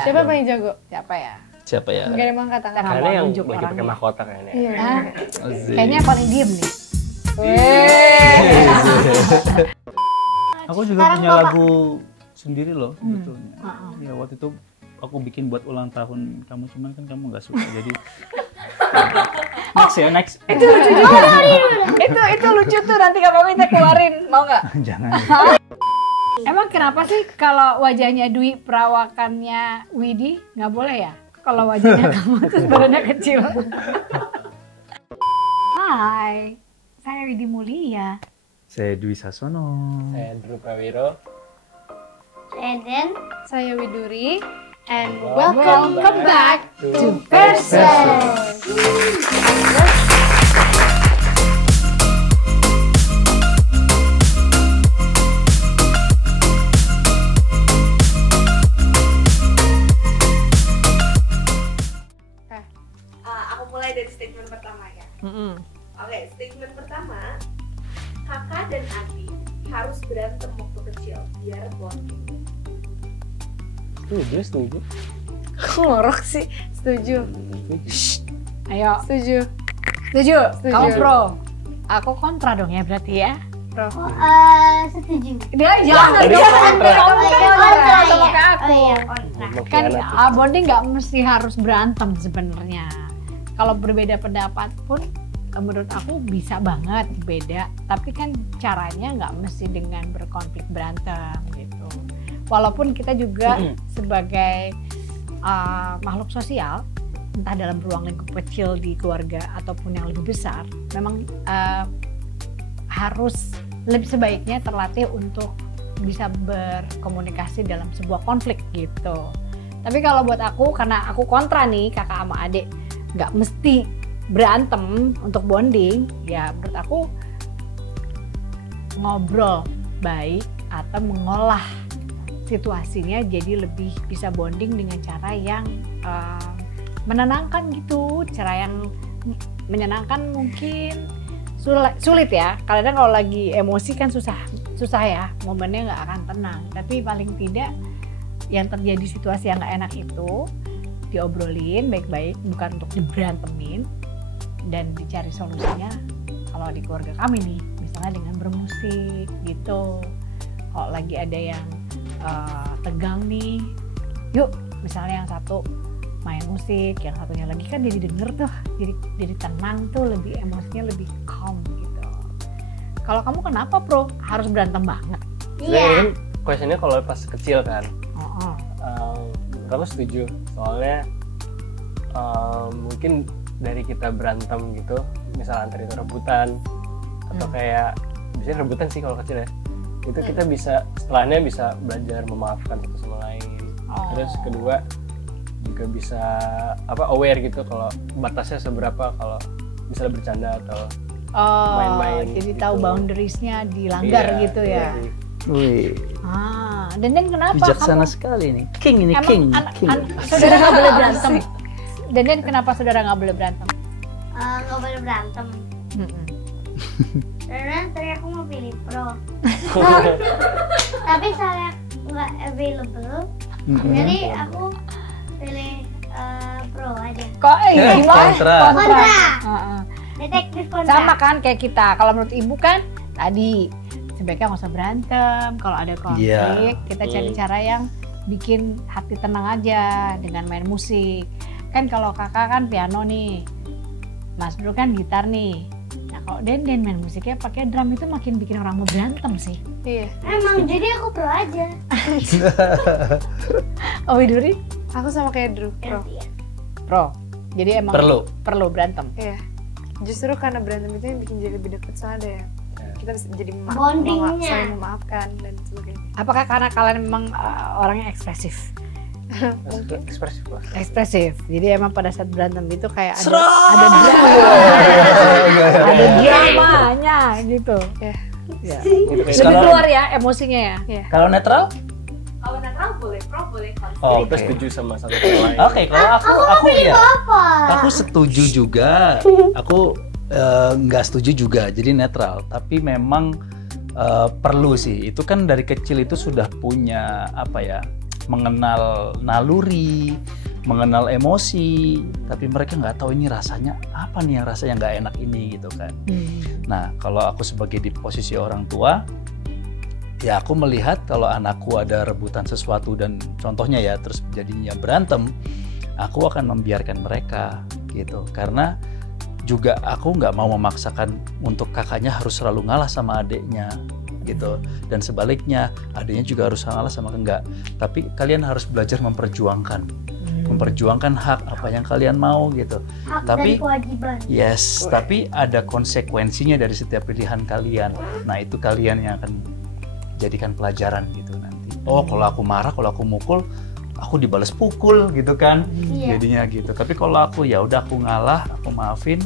Siapa paling jago? Siapa ya? Enggak ada yang angkat tangan. Karena yang lagi pakai mahkota kayaknya. Iya. Kayaknya yang paling diem nih. Aku juga punya lagu sendiri loh sebetulnya. Ya waktu itu aku bikin buat ulang tahun kamu, cuman kan kamu nggak suka, jadi next. Itu lucu juga. Itu lucu tuh, nanti kamu minta keluarin, mau nggak? Jangan. Emang kenapa sih kalau wajahnya Dwi perawakannya Widi nggak boleh ya? Kalau wajahnya kamu terus badannya kecil. Hai, saya Widi Mulia. Saya Dwi Sasono. Saya Andrew Prawiro. Eden. Saya Widuri. And Welcome back to Person. Aku mulai dari statement pertama ya. Oke, statement pertama, kakak dan adik harus berantem waktu kecil biar bonding. Setuju. ngorok sih. Setuju. Ayo, Setuju. setuju? Setuju. Kamu pro? Aku kontra dong ya berarti ya? Pro. Setuju. Dia jangan tadi dong, kontra. kamu kan kontra sama kayak aku. Oh iya, kontra. Kan bonding nggak mesti harus berantem sebenarnya. Kalau berbeda pendapat pun menurut aku bisa banget beda, tapi kan caranya nggak mesti dengan berkonflik berantem gitu. Walaupun kita juga sebagai makhluk sosial, entah dalam ruang lingkup kecil di keluarga ataupun yang lebih besar, memang harus lebih sebaiknya terlatih untuk bisa berkomunikasi dalam sebuah konflik gitu. Tapi kalau buat aku, karena aku kontra nih kakak sama adik, nggak mesti berantem untuk bonding, ya menurut aku ngobrol baik atau mengolah situasinya jadi lebih bisa bonding dengan cara yang menenangkan gitu, cara yang menyenangkan. Mungkin sulit ya, kadang kalau lagi emosi kan susah ya, momennya nggak akan tenang. Tapi paling tidak yang terjadi situasi yang nggak enak itu diobrolin baik-baik, bukan untuk diberantemin, dan dicari solusinya. Kalau di keluarga kami nih, misalnya dengan bermusik gitu. Kalau lagi ada yang tegang nih, yuk misalnya yang satu main musik, yang satunya lagi kan jadi denger tuh, jadi tenang tuh, lebih emosinya lebih calm gitu. Kalau kamu kenapa pro harus berantem banget? Sebenarnya kan questionnya kalau pas kecil kan, aku setuju. Soalnya mungkin dari kita berantem gitu, misal antar itu rebutan atau kayak biasanya rebutan sih kalau kecil ya, itu kita bisa setelahnya bisa belajar memaafkan satu sama lain. Terus kedua juga bisa aware gitu kalau batasnya seberapa, kalau misalnya bercanda atau main-main. Jadi gitu. tahu boundariesnya dilanggar gitu ya. Wih, Dan kenapa bijaksana kamu sekali nih. King ini, emang king. saudara nggak boleh berantem? Dan kenapa saudara nggak boleh berantem? Nggak boleh berantem. Karena tadi aku mau pilih pro. Tapi saya nggak available. Jadi aku pilih pro aja. Kok gimana? Kontra. Heeh. Detektif kontra. Sama kan kayak kita. Kalau menurut ibu kan tadi sebaiknya nggak usah berantem. Kalau ada konflik, kita cari cara yang bikin hati tenang aja dengan main musik. Kan kalau kakak kan piano nih, Mas Bro kan gitar nih. Nah kalau Den main musiknya pakai drum, itu makin bikin orang mau berantem sih. Iya. Emang jadi aku pro aja. Oh Widuri? Aku sama kayak Drew. Pro. Ganti ya. Pro. Jadi emang perlu berantem. Iya. Justru karena berantem itu yang bikin jadi lebih dekat, soalnya ada yang kita bisa jadi Bondingnya. saling memaafkan dan sebagainya. Apakah karena kalian memang orangnya ekspresif? Mungkin. Ekspresif lah. Ekspresif. Jadi emang pada saat berantem itu kayak ada dramanya gitu. Ya. Ya. Gitu kayak Lebih keluar ya emosinya ya. Kalau netral? Kalau netral boleh, pro boleh, kontra. Oh, kita setuju sama satu sama lain. Oke, kalau aku ya. Apa? Aku setuju juga. Aku nggak setuju juga. Jadi netral. Tapi memang perlu sih. Itu kan dari kecil itu sudah punya mengenal naluri, mengenal emosi, tapi mereka nggak tahu ini rasanya apa nih, yang rasanya nggak enak ini gitu kan. Nah, kalau aku sebagai di posisi orang tua, ya aku melihat kalau anakku ada rebutan sesuatu dan contohnya ya terus jadinya berantem, aku akan membiarkan mereka gitu, karena juga aku nggak mau memaksakan untuk kakaknya harus selalu ngalah sama adiknya gitu, dan sebaliknya adiknya juga harus ngalah sama enggak. Tapi kalian harus belajar memperjuangkan hak apa yang kalian mau gitu. Hak Tapi dan kewajiban. yes, tapi ada konsekuensinya dari setiap pilihan kalian. Nah itu kalian yang akan jadikan pelajaran gitu nanti. Oh kalau aku marah, kalau aku mukul, aku dibalas pukul gitu kan, jadinya gitu. Tapi kalau aku ya udah aku ngalah, aku maafin.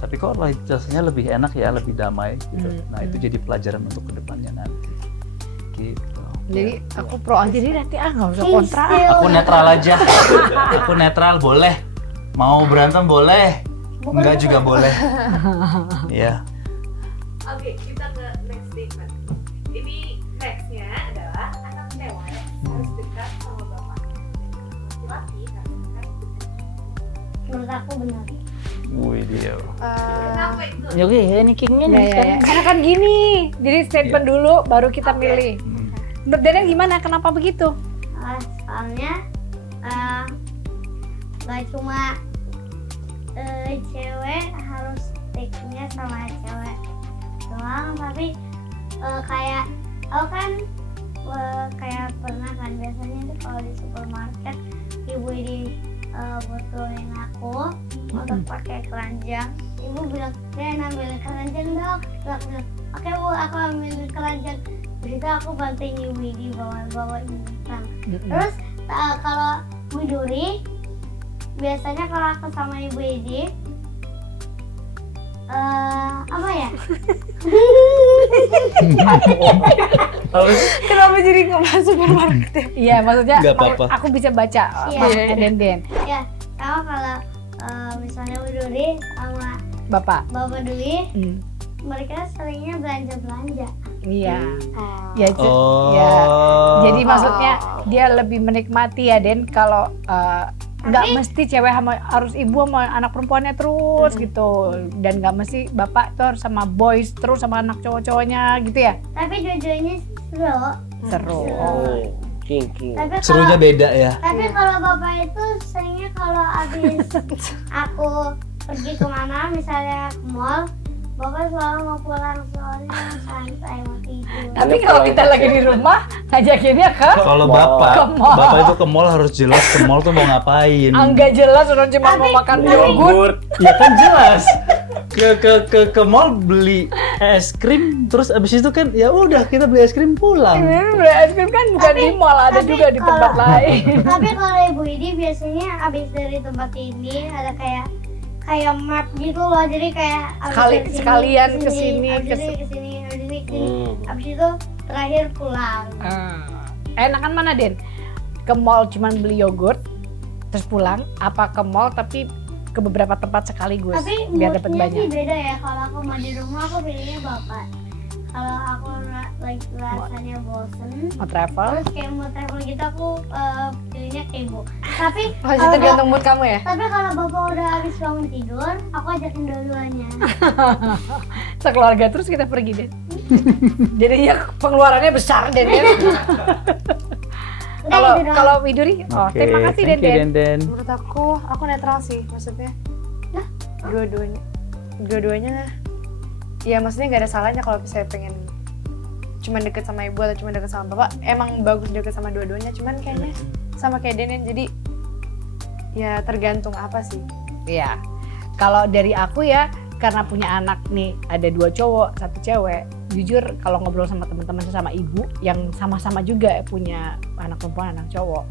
Tapi kok rasanya lebih enak ya, lebih damai gitu. Nah itu jadi pelajaran untuk kedepannya nanti. Gitu. Jadi aku pro aja, jadi nanti nggak usah kontra. Aku netral aja. Aku netral boleh. Mau berantem boleh. Enggak juga boleh. Ya. Oke, kita ke next statement. Ini nextnya adalah anak cewek harus dekat sama bapak. Laki-laki harus dekat dengan Menurut aku benar. Wih dia. kenapa itu? Ya oke, ini kingnya nih Ya. sekarang. Karena kan gini, jadi statement dulu baru kita milih. Menurut Deden gimana? Kenapa begitu? Soalnya gak cuma cewek harus sticknya sama cewek doang, tapi kayak aku kan kayak pernah kan biasanya tuh kalau di supermarket ibu ini butuhin aku untuk pakai keranjang. Ibu bilang, "Den, ambil keranjang dong." Aku bilang, "Oke Bu, aku ambil keranjang." Begitu aku bantuin ibu di bawa ini kan. Terus kalau Bu Duri, biasanya kalau aku sama ibu Edi apa ya? Kenapa jadi ngebahas supermarket ya? Iya, maksudnya Nggak apa-apa. aku bisa baca maksudnya Denden. Ya, sama kalau misalnya Bu Duri sama Bapak. Bapak Dwi, mereka seringnya belanja. Iya. Oh. Ya, Oh. ya. Jadi maksudnya dia lebih menikmati ya Den kalau nggak mesti cewek harus ibu sama anak perempuannya terus gitu, dan nggak mesti bapak tuh harus sama boys terus sama anak cowok-cowoknya gitu ya. Tapi dua-duanya Seru. Oh, king. Tapi Serunya beda ya. Tapi kalau bapak itu seringnya kalau habis aku pergi kemana, misalnya ke mall, bapak selalu mau pulang soalnya santai mau tidur. Tapi kalau kita lagi di rumah ngajakinnya ke Kalau ke bapak mall. itu ke mall harus jelas ke mall tuh mau ngapain. Enggak jelas, orang cuma mau makan yogurt. Ya kan jelas. Ke mall beli es krim, terus abis itu kan ya udah kita beli es krim pulang. Beli es krim kan bukan di mall, ada tapi juga di tempat kalau- lain. Tapi kalau ibu ini biasanya habis dari tempat ini ada kayak map gitu loh, jadi kayak abis dari sini, Sekalian kesini, abis ini kesini, abis itu terakhir pulang. Enakan mana Den? Ke mall cuman beli yogurt terus pulang, apa ke mall tapi ke beberapa tempat sekaligus Tapi biar dapat moodnya sih banyak? beda ya. Kalau aku mau di rumah aku pilihnya bapak. Kalau aku lagi rasanya bosen, Mau travel? terus kayak mau travel gitu, aku pilihnya ke ibu. Tapi Oh, jadi kalau tergantung mood kamu ya? tapi kalau bapak udah habis bangun tidur, aku ajakin dua-duanya. Sekeluarga terus kita pergi Den. Jadinya pengeluarannya besar Den ya. Kalau gitu doang. kalau Widuri, terima kasih Den Den. Den. Menurut aku netral sih, maksudnya. Dua-duanya ya maksudnya nggak ada salahnya kalau saya pengen cuma deket sama ibu atau cuma deket sama bapak. Emang bagus deket sama dua-duanya, cuman kayaknya sama kayak Denen, jadi ya tergantung apa sih. Iya. Kalau dari aku ya, karena punya anak nih, ada 2 cowok, 1 cewek. Jujur kalau ngobrol sama teman-teman sama ibu yang sama-sama juga punya anak perempuan, anak cowok,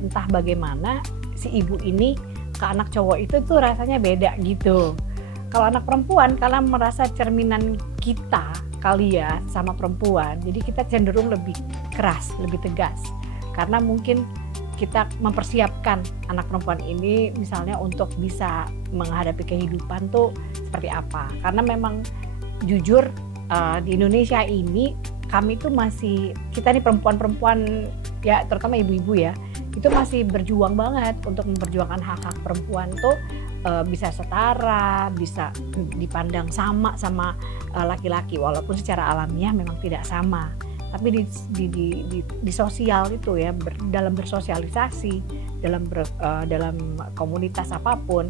entah bagaimana si ibu ini ke anak cowok itu tuh rasanya beda gitu. Kalau anak perempuan, karena merasa cerminan kita kali ya sama perempuan, jadi kita cenderung lebih keras, lebih tegas. Karena mungkin kita mempersiapkan anak perempuan ini misalnya untuk bisa menghadapi kehidupan tuh seperti apa. Karena memang jujur di Indonesia ini kami tuh masih, kita nih perempuan-perempuan ya terutama ibu-ibu ya, itu masih berjuang banget untuk memperjuangkan hak-hak perempuan tuh bisa setara, bisa dipandang sama laki-laki, walaupun secara alamiah memang tidak sama. Tapi di sosial itu ya, dalam bersosialisasi, dalam komunitas apapun,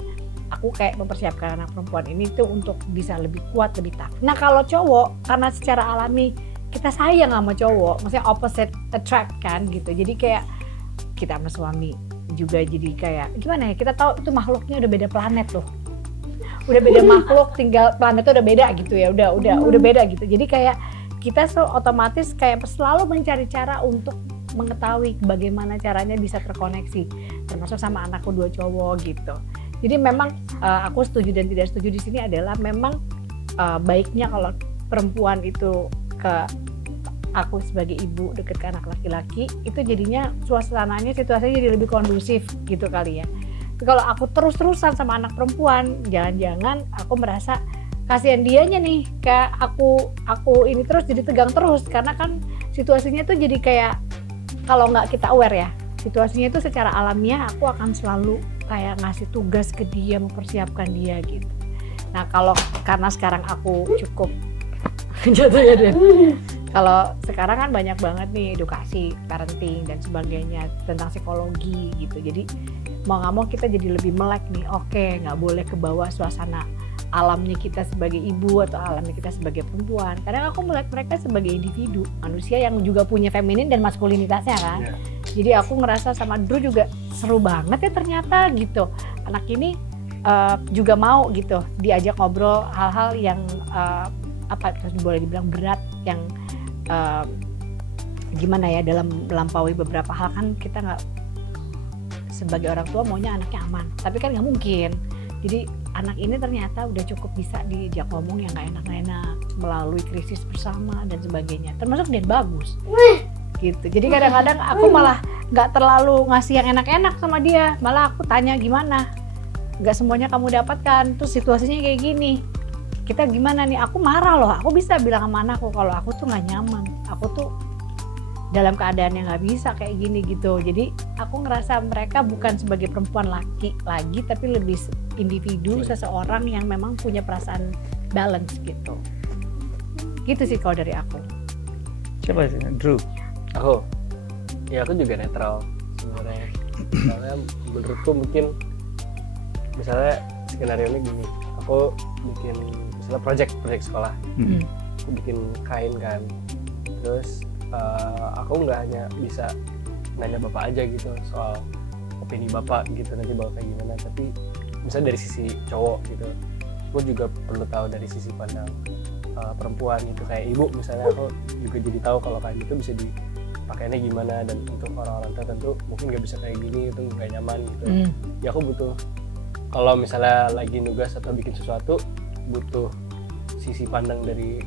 aku kayak mempersiapkan anak perempuan ini tuh untuk bisa lebih kuat, lebih tough. Nah kalau cowok, karena secara alami kita sayang sama cowok, maksudnya opposite attract kan gitu. Jadi kayak kita sama suami juga jadi kayak gimana ya, kita tahu itu makhluknya udah beda planet loh. Udah beda makhluk, tinggal planetnya udah beda gitu ya, udah beda gitu. Jadi kayak kita otomatis kayak selalu mencari cara untuk mengetahui bagaimana caranya bisa terkoneksi, termasuk sama anakku 2 cowok gitu. Jadi memang aku setuju dan tidak setuju di sini adalah memang baiknya kalau perempuan itu ke aku sebagai ibu deket ke anak laki-laki, itu jadinya suasananya, situasinya jadi lebih kondusif gitu kali ya. Tapi kalau aku terus-terusan sama anak perempuan, jangan-jangan aku merasa kasihan dianya nih, kayak aku ini terus jadi tegang terus, karena kan situasinya tuh jadi kayak kalau nggak kita aware ya, situasinya itu secara alamiah aku akan selalu kayak ngasih tugas ke dia, mempersiapkan dia gitu. Nah kalau karena sekarang aku cukup jatuh ya Den. Kalau sekarang kan banyak banget nih edukasi parenting dan sebagainya tentang psikologi gitu. Jadi mau nggak mau kita jadi lebih melek nih. Oke, nggak boleh kebawa suasana alamnya kita sebagai ibu atau alamnya kita sebagai perempuan. Kadang aku melihat mereka sebagai individu, manusia yang juga punya feminin dan maskulinitasnya kan. Yeah. Jadi aku ngerasa sama Drew juga seru banget ya ternyata gitu. Anak ini juga mau gitu diajak ngobrol hal-hal yang apa terus boleh dibilang berat, yang gimana ya, dalam melampaui beberapa hal kan kita nggak sebagai orang tua maunya anaknya aman, tapi kan nggak mungkin. Jadi anak ini ternyata udah cukup bisa diajak ngomong yang nggak enak-enak, melalui krisis bersama dan sebagainya, termasuk dia bagus gitu. Jadi kadang-kadang aku malah nggak terlalu ngasih yang enak-enak sama dia, malah aku tanya gimana, nggak semuanya kamu dapatkan, terus situasinya kayak gini, kita gimana nih. Aku marah loh, aku bisa bilang sama anakku kalau aku tuh nggak nyaman, aku tuh dalam keadaan yang nggak bisa kayak gini gitu. Jadi aku ngerasa mereka bukan sebagai perempuan laki lagi, tapi lebih individu, seseorang yang memang punya perasaan balance gitu. Gitu sih kalau dari aku. Siapa sih? Drew? Aku juga netral sebenarnya. Soalnya menurutku mungkin misalnya skenario ini gini, aku bikin misalnya project sekolah, aku bikin kain kan, terus aku nggak hanya bisa nanya bapak aja gitu soal opini bapak gitu nanti bakal kayak gimana, tapi misalnya dari sisi cowok gitu, aku juga perlu tahu dari sisi pandang perempuan gitu, kayak ibu misalnya, aku juga jadi tahu kalau kain itu bisa dipakainya gimana, dan untuk orang-orang tertentu mungkin nggak bisa kayak gini, itu nggak nyaman gitu. Ya aku butuh, kalau misalnya lagi nugas atau bikin sesuatu, butuh sisi pandang dari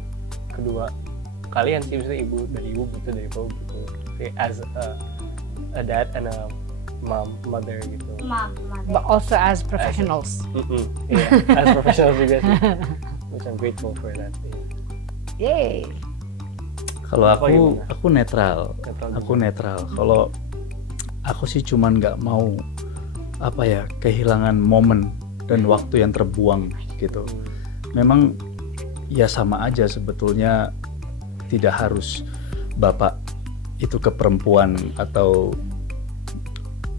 kedua kalian sih, misalnya ibu butuh dari bapak butuh, as a dad and a mother gitu. But also as professionals. Yeah, as professionals juga sih. Which I'm grateful for that. Yay. Kalau aku netral. Aku netral. Kalau aku sih cuman nggak mau kehilangan momen dan waktu yang terbuang gitu. Memang ya sama aja sebetulnya, tidak harus bapak itu ke perempuan atau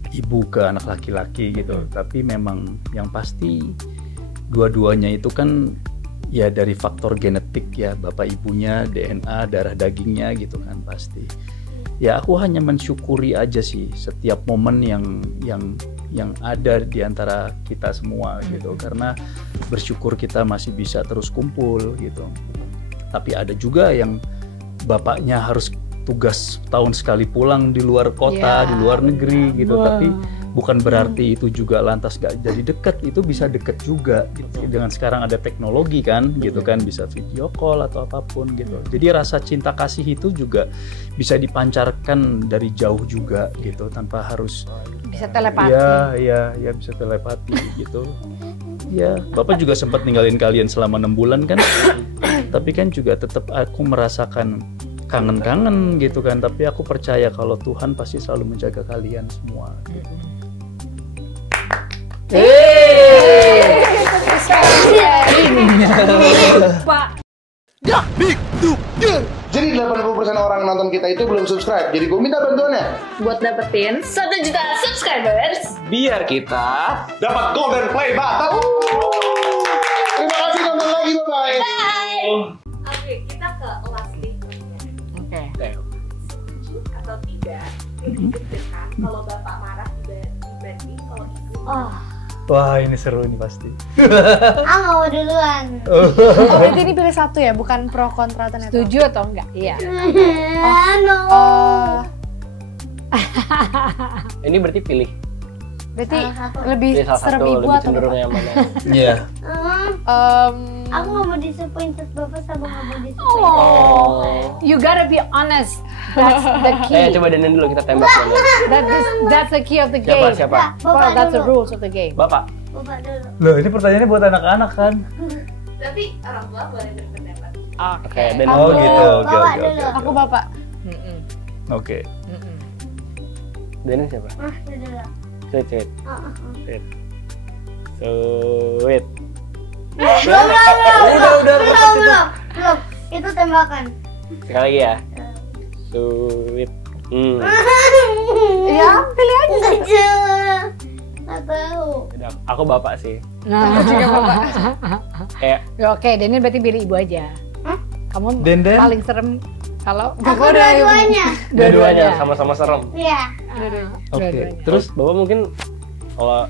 ibu ke anak laki-laki gitu. Tapi memang yang pasti dua-duanya itu kan ya dari faktor genetik ya, bapak ibunya, DNA, darah dagingnya gitu kan pasti. Ya aku hanya mensyukuri aja sih setiap momen yang ada di antara kita semua gitu, karena bersyukur kita masih bisa terus kumpul gitu. Tapi ada juga yang bapaknya harus tugas tahun sekali pulang di luar kota, di luar negeri gitu. Tapi bukan berarti itu juga lantas gak jadi deket, itu bisa deket juga gitu. Dengan sekarang ada teknologi kan gitu kan, bisa video call atau apapun gitu. Jadi rasa cinta kasih itu juga bisa dipancarkan dari jauh juga gitu, tanpa harus bisa telepati. Ya bisa telepati gitu. Ya, bapak juga sempat ninggalin kalian selama 6 bulan kan. Tapi kan juga tetap aku merasakan kangen-kangen gitu kan, tapi aku percaya kalau Tuhan pasti selalu menjaga kalian semua. Pak. Jadi 80% orang nonton kita itu belum subscribe. Jadi gue minta bantuannya. Buat dapetin 1 juta subscribers. Biar kita dapat golden play button. Terima kasih, nonton lagi, bye-bye. Oke, kita ke last statement-nya. Oke. Setuju atau tidak? Lebih deg-degan kalau bapak marah dibanding kalau ibu. Oh, Wah, ini seru nih pasti. nggak mau duluan. Oh, berarti ini pilih satu ya, bukan pro kontra ternyata. Setuju atau enggak? Iya. No. Ini berarti pilih Berarti Salah satu. lebih pilih salah serem satu, ibu lebih atau cenderung bapak? yang mana. Iya. Aku nggak mau disappointed bapak sama nggak mau disappointed. Oh. You gotta be honest. That's the key. Coba Denen dulu, kita tembak Denen. That's the key of the Siapa game. siapa? Bapak That's the dulu. rules of the game. Bapak. Bapak dulu. Loh, ini pertanyaannya buat anak-anak kan? Tapi orang tua boleh berpendapat. Oke, Denen. Oh gitu. Oke, Bapak oke, dulu. oke. Aku bapak. Mm-mm. Oke. Mm-mm. Denen siapa? Dulu. Sweet, sweet, Oh, sweet. Sweet. Belum. Itu tembakan. Sekali lagi ya. Sweet. Ya, pilih aja. Nggak tahu. Udah, aku bapak sih. Nah, Kayak ya, oke, Denen berarti pilih ibu aja. Kamu Denden? paling serem kalau Aku dua-duanya. dua-duanya sama-sama serem. Iya. Oke. Terus Terus bapak mungkin kalau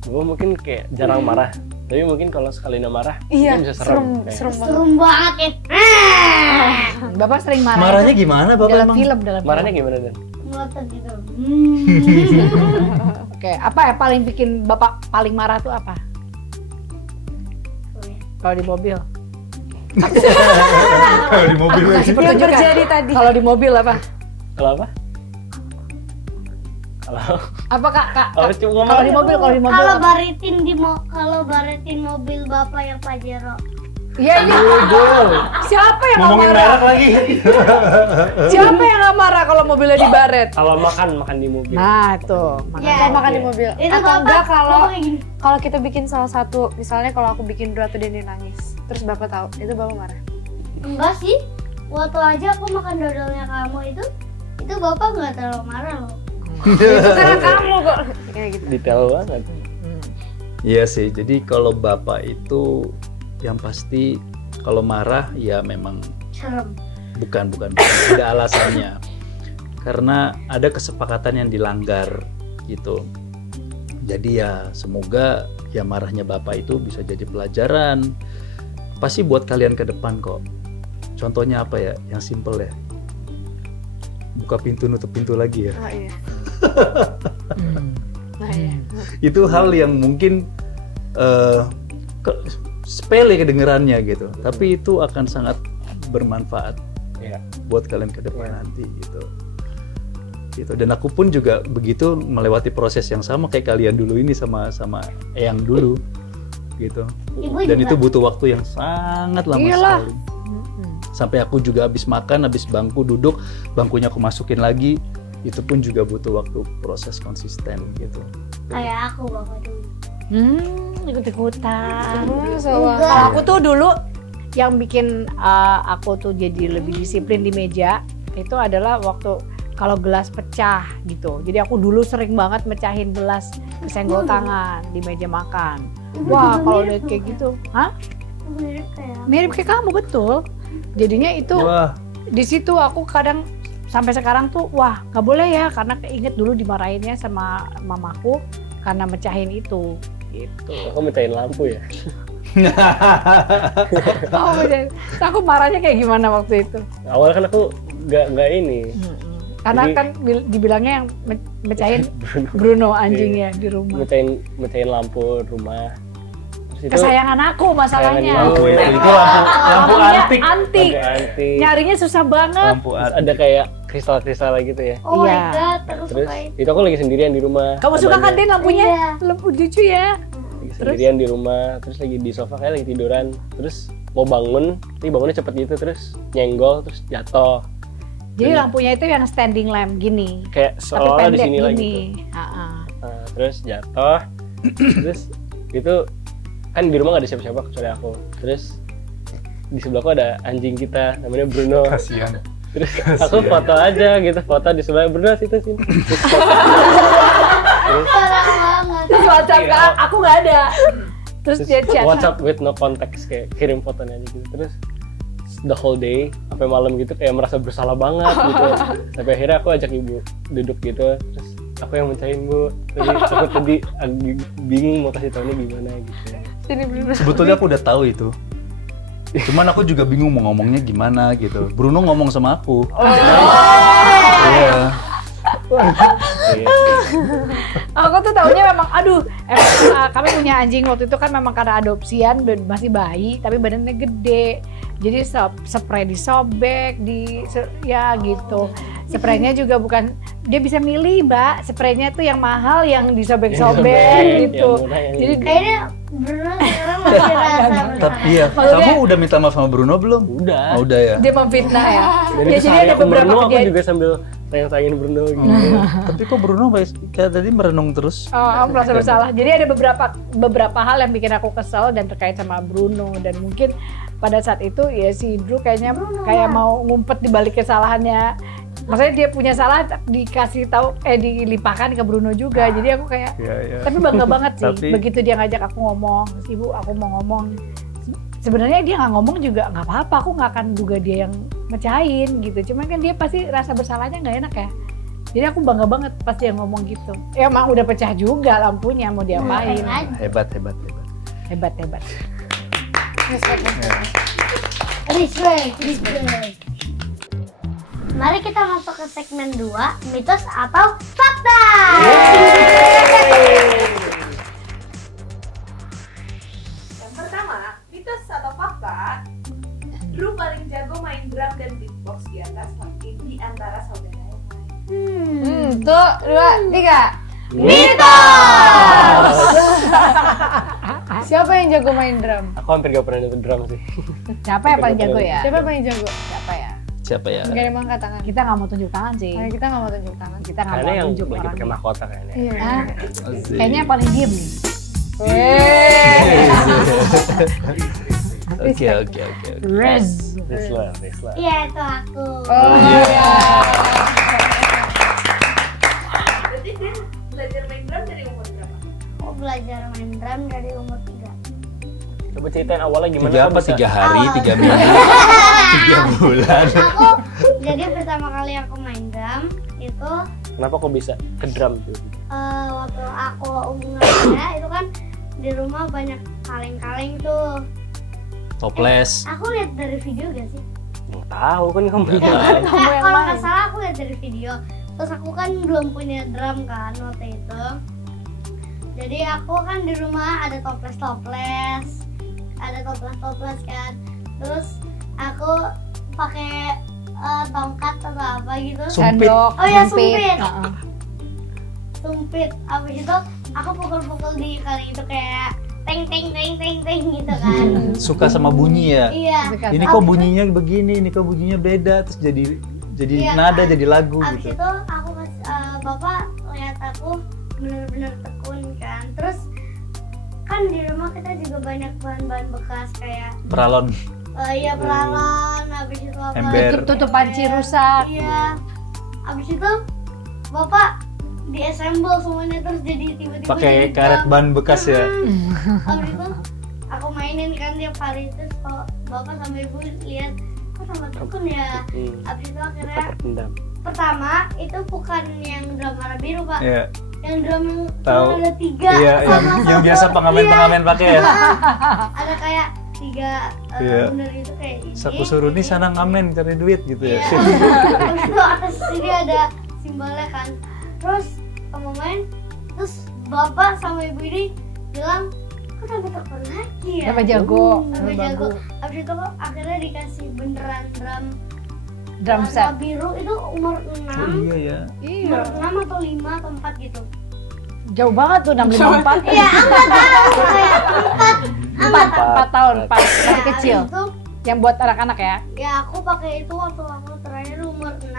bapak mungkin kayak jarang marah, tapi mungkin kalau sekali marah Iya, mungkin bisa serem. Kayak- serem banget. Serem banget ya. Bapak sering marah. marahnya itu gimana Bapak dalam emang? film, dalam Marahnya film. gimana Dan? Melotot gitu. Oke, apa yang paling bikin Bapak paling marah tuh apa? Kalau di mobil. Kalau di mobil Aku kasih pertunjukan. tadi. Kalau di mobil apa? Kalau apa? Kalau Apa Kak? kalau cuma ngomong Kalau di mobil, kalau di mobil. Kalau apa? baritin mobil bapak yang Pajero. Iya, iya. Siapa yang nggak Ngomongin marah? merek lagi. Siapa yang nggak marah kalau mobilnya dibaret? kalau makan di mobil. Nah, tuh. Ya. Kalau makan di mobil. Itu Atau bapak enggak kalau kayak gini. kalau kita bikin salah satu, misalnya kalau aku bikin dua tuh Deni nangis, terus bapak tahu, itu bapak marah. Enggak sih. Waktu aja aku makan dodolnya kamu itu bapak nggak terlalu marah loh. Itu karena kamu kok. Kayak gitu. Detail banget. Iya sih. Jadi kalau Bapak itu yang pasti kalau marah ya memang Serem. bukan ada alasannya. Karena ada kesepakatan yang dilanggar gitu. Jadi ya semoga ya marahnya Bapak itu bisa jadi pelajaran. Pasti buat kalian ke depan kok. Contohnya apa ya? Yang simple ya. Buka pintu nutup pintu lagi ya. Oh iya. Nah, iya. Itu hal yang mungkin sepele kedengerannya gitu, tapi itu akan sangat bermanfaat Iya. buat kalian ke depan nanti gitu. Dan aku pun juga begitu melewati proses yang sama kayak kalian dulu ini sama Eyang dulu gitu. Ibu Dan juga. itu butuh waktu yang sangat lama Iyalah. sekali. Sampai aku juga habis makan, habis bangku duduk, bangkunya aku masukin lagi, itu pun juga butuh waktu proses konsisten gitu. Kayak aku bapak dulu. Ikut-ikutan. Soalnya Kalau aku tuh dulu yang bikin aku tuh jadi lebih disiplin di meja itu adalah waktu kalau gelas pecah gitu. Jadi aku dulu sering banget mecahin gelas kesenggol tangan di meja makan. Wah, kalau udah kayak gitu, hah? Mirip kayak aku. Mirip kayak kamu betul. Jadinya itu Wah, di situ aku kadang sampai sekarang tuh wah nggak boleh ya karena keinget dulu dimarahinnya sama mamaku karena mecahin itu gitu. Aku mecahin lampu ya. Oh, bener. Terus aku marahnya kayak gimana waktu itu? Awalnya kan aku nggak ini. Karena Jadi- kan dibilangnya yang mecahin Bruno anjingnya di rumah. mecahin lampu rumah. Terus itu Kesayangan aku masalahnya. Kesayangan itu lampu Lampunya antik. antik. lampu anti. Nyarinya susah banget. Lampu Terus antik. ada kayak kristal-kristal gitu ya. Oh Iya. my god, terus Terus suka itu. itu aku lagi sendirian di rumah. Kamu suka kan Den lampunya? Iya. Lampu lucu ya. Lagi sendirian di rumah, terus lagi di sofa kayak lagi tiduran, terus mau bangun, tapi bangunnya cepet gitu, terus nyenggol, terus jatuh. Jadi lampunya itu yang standing lamp gini. Kayak Tapi seolah di pendek sini lagi gini. gitu. Ha-ha. Nah, terus jatuh. Terus itu kan di rumah gak ada siapa-siapa kecuali aku. Terus di sebelahku ada anjing kita namanya Bruno. Kasihan. Terus aku foto aja gitu, foto di sebelah Bruno situ sini. Terus WhatsApp aku nggak ada. Terus dia chat. WhatsApp with no context, kayak kirim fotonya aja gitu. Terus the whole day sampai malam gitu kayak merasa bersalah banget gitu. Sampai akhirnya aku ajak ibu duduk gitu. Terus aku yang mencahin bu. Aku tadi bingung mau kasih tahunya gimana gitu. Sebetulnya aku udah tahu itu. Cuman aku juga bingung mau ngomongnya gimana gitu. Bruno ngomong sama aku. Iya. Aku tuh taunya memang, aduh, kami punya anjing waktu itu kan memang karena adopsian, masih bayi, tapi badannya gede. Jadi spray disobek, ya gitu. Spraynya juga bukan, dia bisa milih mbak, spraynya tuh yang mahal, yang disobek-sobek gitu. Jadi Kayaknya Bruno sekarang masih rasa Tapi ya, kamu udah minta maaf sama Bruno belum? Udah. Oh, udah ya. dia memfitnah ya. Jadi Ya, jadi ada beberapa Bruno, aku kejadian. juga sambil tayang-tayangin Bruno gitu. Tapi kok Bruno kayak tadi merenung terus? Aku merasa bersalah. Jadi ada beberapa hal yang bikin aku kesel dan terkait sama Bruno, dan mungkin pada saat itu ya si Drew kayaknya kayak mau ngumpet di balik kesalahannya. Maksudnya dia punya salah dikasih tahu dilimpahkan ke Bruno juga. Jadi aku kayak tapi bangga banget sih. Tapi- Begitu dia ngajak aku ngomong, "Ibu, aku mau ngomong." Sebenarnya dia nggak ngomong juga nggak apa-apa, aku nggak akan duga dia yang mecahin gitu. Cuman kan dia pasti rasa bersalahnya nggak enak ya. Jadi aku bangga banget pas dia ngomong gitu. Ya emang udah pecah juga lampunya, mau diapain. Hebat. Hebat. Respect. Mari kita masuk ke segmen 2, mitos atau fakta. Yang pertama, mitos atau fakta, Drew paling jago main drum dan beatbox di antara saudara yang lain. Tuh, 2, 3. Siapa yang jago main drum? Aku hampir gak pernah dapet drum sih. Siapa yang paling jago ya? Siapa yang paling jago? Siapa ya? Gak ada yang angkat tangan. Kita nggak mau tunjuk tangan sih. Nah, kita nggak mau tunjuk tangan. Kita nggak Kayaknya mau yang tunjuk lagi pakai orangnya. mahkota kayaknya. Iya. Ah, kayaknya yang paling diem nih. Oke. Rez. Risla. Iya, itu aku. Oh iya. Berarti dia belajar main drum dari umur berapa? Aku belajar main drum dari umur 3. Coba ceritain awalnya gimana? 3 apa? kok bisa- 3 hari, 3 minggu, 3 bulan. Aku jadi pertama kali aku main drum itu Kenapa kok bisa ke drum tuh? waktu aku umur muda itu kan di rumah banyak kaleng-kaleng tuh. Toples. Aku lihat dari video gak sih? Nggak tahu kan kamu. Kalau nggak salah aku lihat dari video. Terus aku kan belum punya drum kan waktu itu. Jadi aku kan di rumah ada toples kan. Terus aku pakai tongkat atau apa gitu. Sumpit. Sendok, Oh ya, sumpit. Heeh. Sumpit. Abis itu aku pukul-pukul di kaleng itu kayak teng gitu kan. Suka sama bunyi ya? Iya. Ini kok bunyinya begini, ini kok bunyinya beda, terus jadi Iya, nada, kan? jadi lagu Abis gitu. itu aku bapak lihat aku bener-bener tekun kan. Terus kan di rumah kita juga banyak bahan-bahan bekas kayak Peralon. peralon, habis itu apa? Ember. Tutup panci rusak. Iya. Habis itu bapak diassemble semuanya terus jadi tiba-tiba Pakai jadi karet drum. ban bekas ya. Habis itu aku mainin kan tiap hari, terus kalau bapak sama ibu lihat kok sama tekun ya. Habis itu akhirnya Terpendam. pertama itu bukan yang drum warna biru pak, Iya. yang drum yang Tahu. cuma ada 3 Iya, yang biasa pengamen-pengamen pakai ya. ada kayak 3 Iya. bener itu kayak ini. Aku suruh nih sana ngamen cari duit gitu Iya. ya. Terus itu atas sini ada simbolnya kan. Terus kamu main, terus bapak sama ibu ini bilang, kok tambah tekun lagi ya? Tambah jago. Tambah jago. Habis itu akhirnya dikasih beneran Drum warna set. biru itu umur 6. Oh iya ya. Umur 6 atau 5 atau 4 gitu. Jauh banget tuh 654. Iya, angkat tahu kayak 4 tahun, 4 masih kecil. Habis itu Yang buat anak-anak ya. ya aku pakai itu waktu aku terakhir umur 6.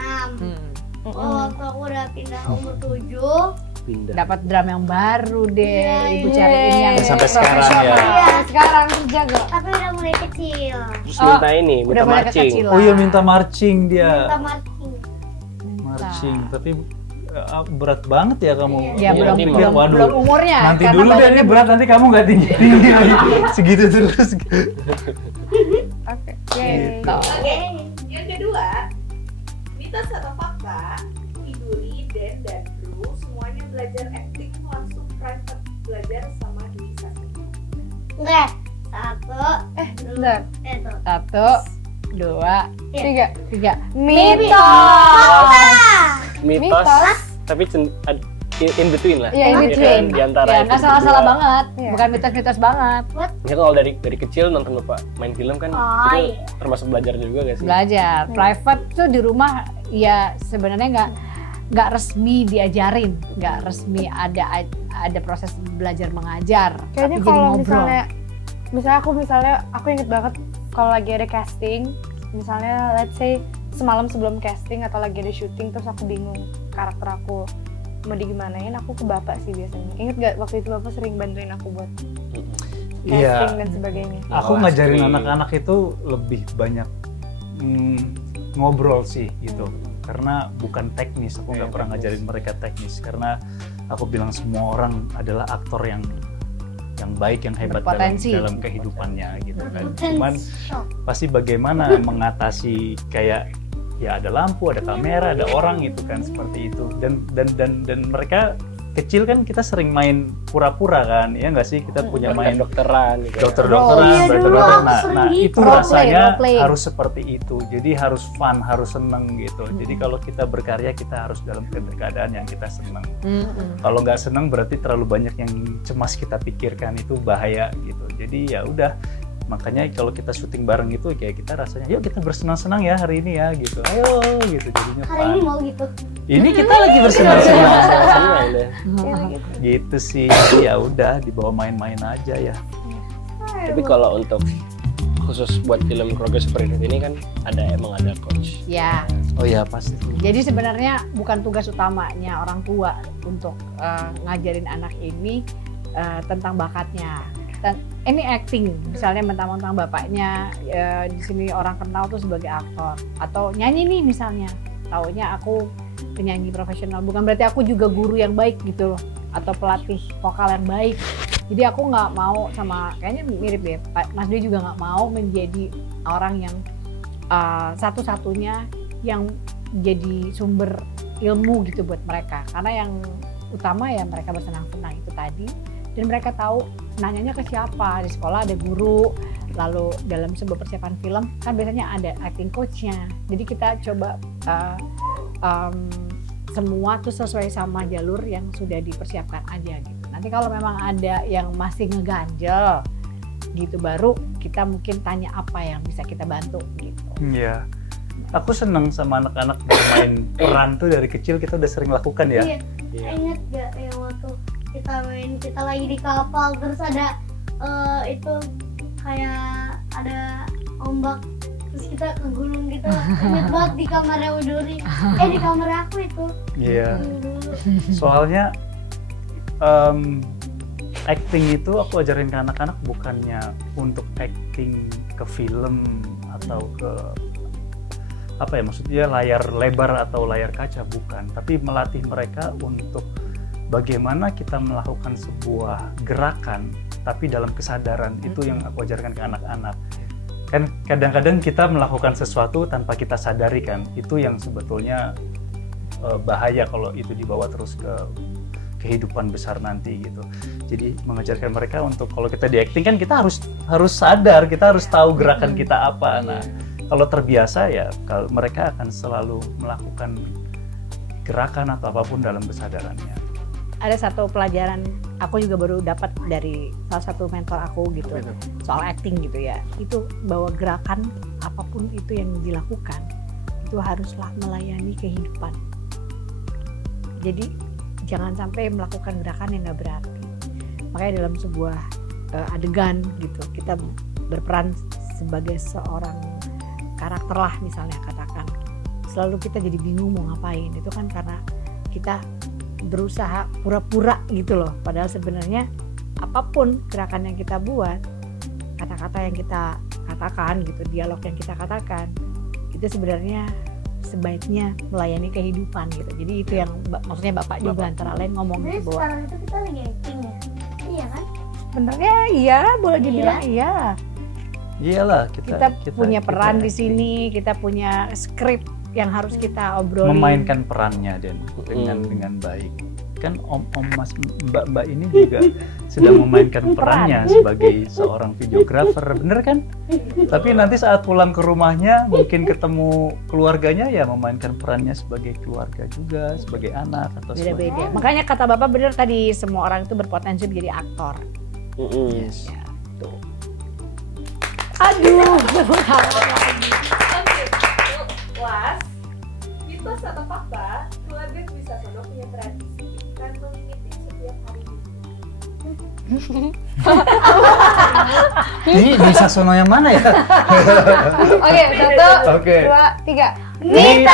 Waktu aku udah pindah umur 7, Pindah. Dapat drum yang baru deh. Iya, Ibu iya. cariin yang Dan sampai sekarang ya. Iya. Sekarang kerja gak? tapi udah mulai kecil. Terus minta ini, minta udah mulai marching. kekecilan. Oh iya minta marching dia. Minta marching. Marching, tapi berat banget ya kamu. Ya belum Iya, belum, waduh. belum umurnya. Nanti karena dulu deh, badannya ini berat nanti kamu nggak tinggi lagi. Segitu terus. Oke. gitu. Oke, yang kedua, mitos atau fakta, Iduri, Den, dan Blue semuanya belajar acting langsung private belajar sama Dwi Sasmi. Enggak. 1, Bentar. itu. 1, 2, 3. 3. Mitos, tapi in between lah. Iya, in Ya between. kan, di antara Ya itu nggak salah-salah berdua. banget. Iya. Bukan mitos-mitos banget. Ya kalau dari kecil nonton bapak main film kan Oh, itu iya. termasuk belajar juga gak sih? Belajar. Private tuh di rumah ya sebenarnya nggak resmi diajarin, nggak resmi ada proses belajar mengajar. Kayaknya tapi jadi kalau ngobrol. misalnya aku inget banget kalau lagi ada casting, misalnya let's say semalam sebelum casting atau lagi ada syuting terus aku bingung karakter aku mau digimanain, aku ke bapak sih biasanya. Ingat gak waktu itu bapak sering bantuin aku buat casting dan sebagainya. Aku Oh, ngajarin asli. anak-anak itu lebih banyak ngobrol sih gitu. Karena bukan teknis, aku nggak Iya, pernah teknis. ngajarin mereka teknis. Karena aku bilang semua orang adalah aktor yang baik, yang hebat Berpotensi. dalam kehidupannya gitu kan. Cuman pasti bagaimana mengatasi kayak ya ada lampu, ada kamera, ada orang gitu kan seperti itu. Dan mereka kecil kan kita sering main pura-pura kan, ya nggak sih, kita punya main Dokter-dokteran gitu. dokter-dokteran, Iya, dulu dokter-dokteran. aku Nah, sering nah gitu. itu Role play, rasanya role play. harus seperti itu. Jadi harus fun, harus seneng gitu. Jadi kalau kita berkarya kita harus dalam keadaan yang kita seneng. Kalau nggak seneng berarti terlalu banyak yang cemas kita pikirkan, itu bahaya gitu. Jadi ya udah, makanya kalau kita syuting bareng itu kayak kita rasanya yuk kita bersenang-senang ya hari ini ya gitu. Ayo gitu jadinya Hari ini fun. mau gitu. Ini kita lagi bersenang-senang. Senang deh. Gitu sih. Jadi ya udah dibawa main-main aja ya. Tapi kalau untuk khusus buat film keluarga super hero ini kan emang ada coach. Ya. Oh ya pasti. Jadi sebenarnya bukan tugas utamanya orang tua untuk ngajarin anak ini tentang bakatnya. Dan ini acting, misalnya mentang-mentang bapaknya di sini orang kenal tuh sebagai aktor atau nyanyi nih misalnya, taunya aku penyanyi profesional, bukan berarti aku juga guru yang baik gitu loh atau pelatih vokal yang baik. Jadi aku nggak mau sama, kayaknya mirip deh, Mas Dwi juga nggak mau menjadi orang yang satu-satunya yang jadi sumber ilmu gitu buat mereka, karena yang utama ya mereka bersenang-senang itu tadi. Dan mereka tahu nanyanya ke siapa, di sekolah ada guru, lalu dalam sebuah persiapan film kan biasanya ada acting coachnya. Jadi kita coba semua tuh sesuai sama jalur yang sudah dipersiapkan aja gitu. Nanti kalau memang ada yang masih ngeganjel gitu, baru kita mungkin tanya apa yang bisa kita bantu gitu. Iya. Aku seneng sama anak-anak bermain peran tuh dari kecil kita udah sering lakukan ya. Iya. Ingat gak yang waktu kita lagi di kapal terus ada itu kayak ada ombak terus kita kegulung gitu. Ingat banget di kamarnya Uduri. Di kamar aku itu. Iya. Dulu. Soalnya acting itu aku ajarin ke anak-anak bukannya untuk acting ke film atau ke apa ya, maksudnya layar lebar atau layar kaca, bukan, tapi melatih mereka untuk bagaimana kita melakukan sebuah gerakan tapi dalam kesadaran. Itu yang aku ajarkan ke anak-anak. Kan kadang-kadang kita melakukan sesuatu tanpa kita sadari kan, itu yang sebetulnya bahaya kalau itu dibawa terus ke kehidupan besar nanti gitu. Jadi mengajarkan mereka untuk kalau kita di acting kan kita harus sadar, kita harus tahu gerakan kita apa. Nah, kalau terbiasa ya mereka akan selalu melakukan gerakan atau apapun dalam kesadarannya. Ada satu pelajaran aku juga baru dapat dari salah satu mentor aku gitu, soal acting gitu ya, itu bahwa gerakan apapun itu yang dilakukan itu haruslah melayani kehidupan. Jadi jangan sampai melakukan gerakan yang nggak berarti. Makanya dalam sebuah adegan gitu kita berperan sebagai seorang karakter lah misalnya, katakan selalu kita jadi bingung mau ngapain. Itu kan karena kita berusaha pura-pura gitu loh, padahal sebenarnya apapun gerakan yang kita buat, kata-kata yang kita katakan gitu, dialog yang kita katakan, itu sebenarnya sebaiknya melayani kehidupan gitu. Jadi itu yang maksudnya Bapak juga antara lain ngomong Jadi gitu bahwa sekarang itu kita lagi acting ya? Iya kan? sebenarnya iya, boleh dibilang iya. Iyalah Kita punya peran di sini, kita punya skrip yang harus kita obrolin. memainkan perannya dan dengan baik. Kan Om Mas Mbak ini juga sedang memainkan perannya sebagai seorang videografer, bener kan? Tapi nanti saat pulang ke rumahnya mungkin ketemu keluarganya ya memainkan perannya sebagai keluarga juga, sebagai anak atau sebagai Beda-beda. Makanya kata Bapak bener tadi, semua orang itu berpotensi menjadi aktor. yes. Ya, tuh. Aduh, lagi. Was, mitos atau fakta, keluarga bisa sono punya tradisi dan mengikuti setiap hari Ini di Sasono yang mana ya? Oke, 1, Oke. 2, 3. Mitos!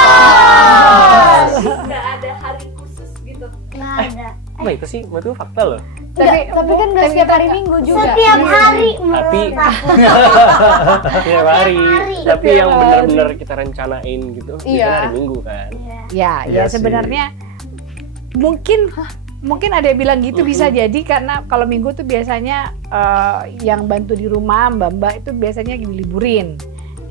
Nggak ada hari khusus gitu. Nggak ada. Apa itu sih? Itu fakta loh. Tapi kan nggak setiap hari Minggu juga. Setiap hari Tapi menurut aku. Tiap hari. Tapi yang benar-benar kita rencanain gitu, Iya. biasanya hari Minggu kan. Iya. Ya, Iya sih. sebenarnya mungkin ada yang bilang gitu, bisa jadi karena kalau Minggu tuh biasanya yang bantu di rumah mbak-mbak itu biasanya diliburin.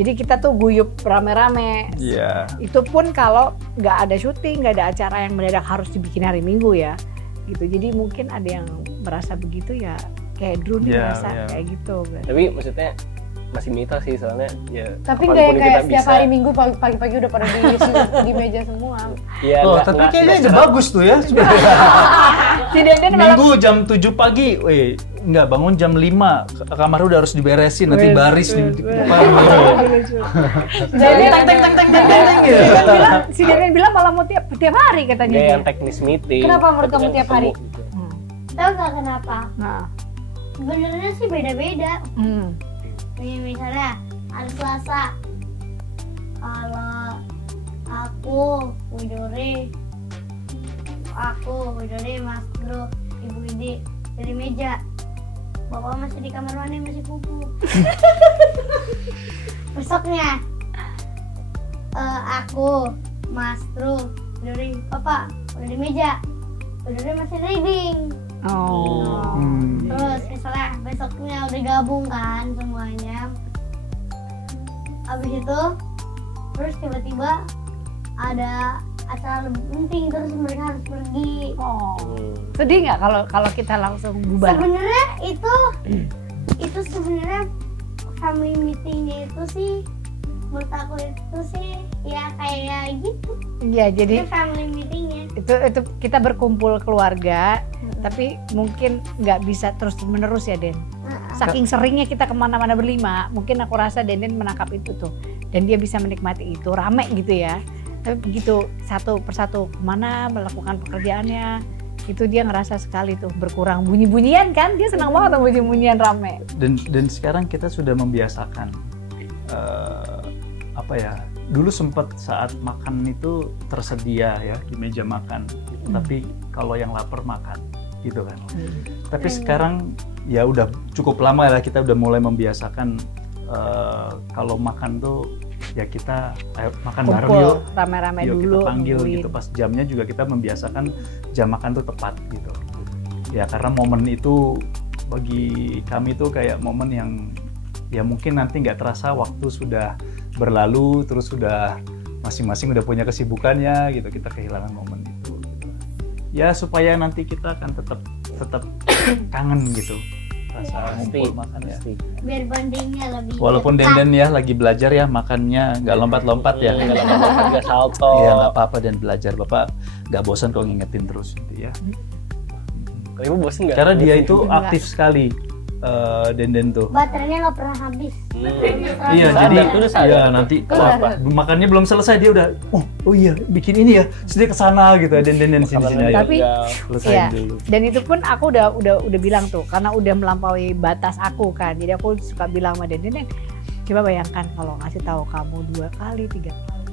Jadi kita tuh guyup rame-rame. Iya. Itu pun kalau nggak ada syuting, nggak ada acara yang mendadak harus dibikin hari Minggu ya. Gitu. Jadi mungkin ada yang merasa begitu ya, kayak Drew nih Iya, merasa iya. kayak gitu. Tapi maksudnya masih mitos sih soalnya ya. Tapi kapanpun nggak yang kayak kita setiap bisa. hari Minggu pagi-pagi udah pada di meja semua. Iya, Oh, nggak- tapi nggak- kayaknya nggak udah secara- bagus tuh ya. Si Denden malah Minggu jam 7 pagi, nggak bangun jam 5, kamar udah harus diberesin, nanti baris di depan. Jadi gitu. si Denden bilang malah mau tiap hari katanya. Nggak dia. yang teknis meeting. Kenapa menurut tapi kamu kan tiap hari? ketemu gitu. Tahu nggak kenapa? Nah, Sebenarnya sih beda-beda. Nih misalnya hari Selasa, kalau aku Widori, Mas Bro, Ibu Widi dari meja, Bapak masih di kamar mandi masih pupu. Besoknya aku, Mas Bro, Widori, Bapak udah di meja, Widori masih reading. oh. Terus misalnya besoknya udah gabung kan semuanya. Abis itu terus tiba-tiba ada acara lebih penting terus mereka harus pergi. Oh. Sedih nggak kalau kita langsung bubar? Sebenarnya itu sebenarnya family meetingnya itu sih menurut aku itu sih ya kayak gitu. Iya, jadi Itu family meetingnya. itu kita berkumpul keluarga, tapi mungkin nggak bisa terus menerus ya Den. Saking seringnya kita kemana-mana berlima, mungkin aku rasa Denden menangkap itu tuh, dan dia bisa menikmati itu rame gitu ya. Tapi begitu satu persatu kemana melakukan pekerjaannya, itu dia ngerasa sekali tuh berkurang bunyi-bunyian kan, dia senang banget sama bunyi-bunyian rame. Dan sekarang kita sudah membiasakan apa ya? Dulu sempat saat makan itu tersedia ya di meja makan, tapi kalau yang lapar makan gitu kan. Tapi sekarang ya udah cukup lama ya kita udah mulai membiasakan kalau makan tuh ya kita makan bareng Kumpul yuk. rame-rame Yuk dulu. kita panggil nungguin. gitu, pas jamnya juga kita membiasakan jam makan tuh tepat gitu. Ya karena momen itu bagi kami tuh kayak momen yang ya mungkin nanti nggak terasa waktu sudah berlalu, terus sudah masing-masing udah punya kesibukannya gitu, kita kehilangan momen itu gitu. Ya supaya nanti kita akan tetap kangen gitu rasa ngumpul makan ya. Biar bandingnya lebih Walaupun dekat. Denden ya lagi belajar ya makannya nggak lompat-lompat ya. Nggak lompat-lompat, nggak salto. Iya nggak apa-apa dan belajar, Bapak nggak bosan kalau ngingetin terus gitu ya. Kalau ibu bosen nggak? Karena dia itu aktif sekali Denden tuh. Baterainya nggak pernah habis. Iya Sadar, jadi udah sadar. ya nanti makannya belum selesai dia udah oh iya bikin ini ya, terus dia kesana gitu Denden sini aja. Tapi Selesain ya, dulu. dan itu pun aku udah bilang tuh, karena udah melampaui batas aku kan, jadi aku suka bilang sama Denden, coba bayangkan kalau ngasih tahu kamu 2 kali 3 kali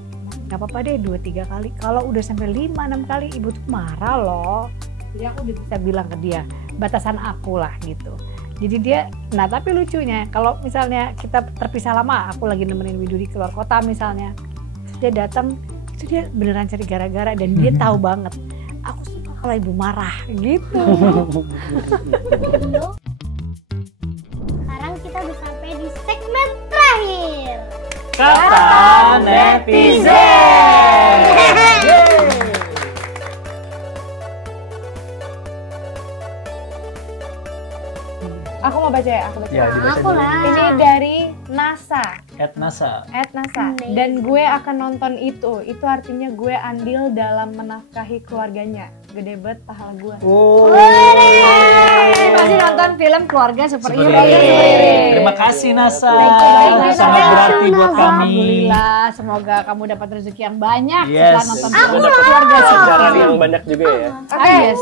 nggak apa-apa deh 2-3 kali. Kalau udah sampai 5-6 kali ibu tuh marah loh. Jadi aku udah bisa bilang ke dia batasan aku lah gitu. Jadi dia, nah tapi lucunya kalau misalnya kita terpisah lama, aku lagi nemenin Widuri keluar kota misalnya, terus dia datang, itu dia beneran cari gara-gara dan dia tahu banget, aku suka kalau ibu marah gitu. Sekarang kita udah sampai di segmen terakhir. Kata netizen. Aku mau baca ya, aku baca. Ya, dibaca Aku dulu. lah. Ini dari NASA. @nasa. NASA. Dan gue akan nonton itu. Itu artinya gue andil dalam menafkahi keluarganya. Gede banget pahala gue. Ini pasti nonton film Keluarga Super Super Iring. Iring. Terima kasih Nasa. you, Sangat Nasa. berarti buat kami. Alhamdulillah, semoga kamu dapat rezeki yang banyak Yes. setelah nonton Dapat film Keluarga Super pelajaran Iring. yang banyak juga ya. Oke, yes.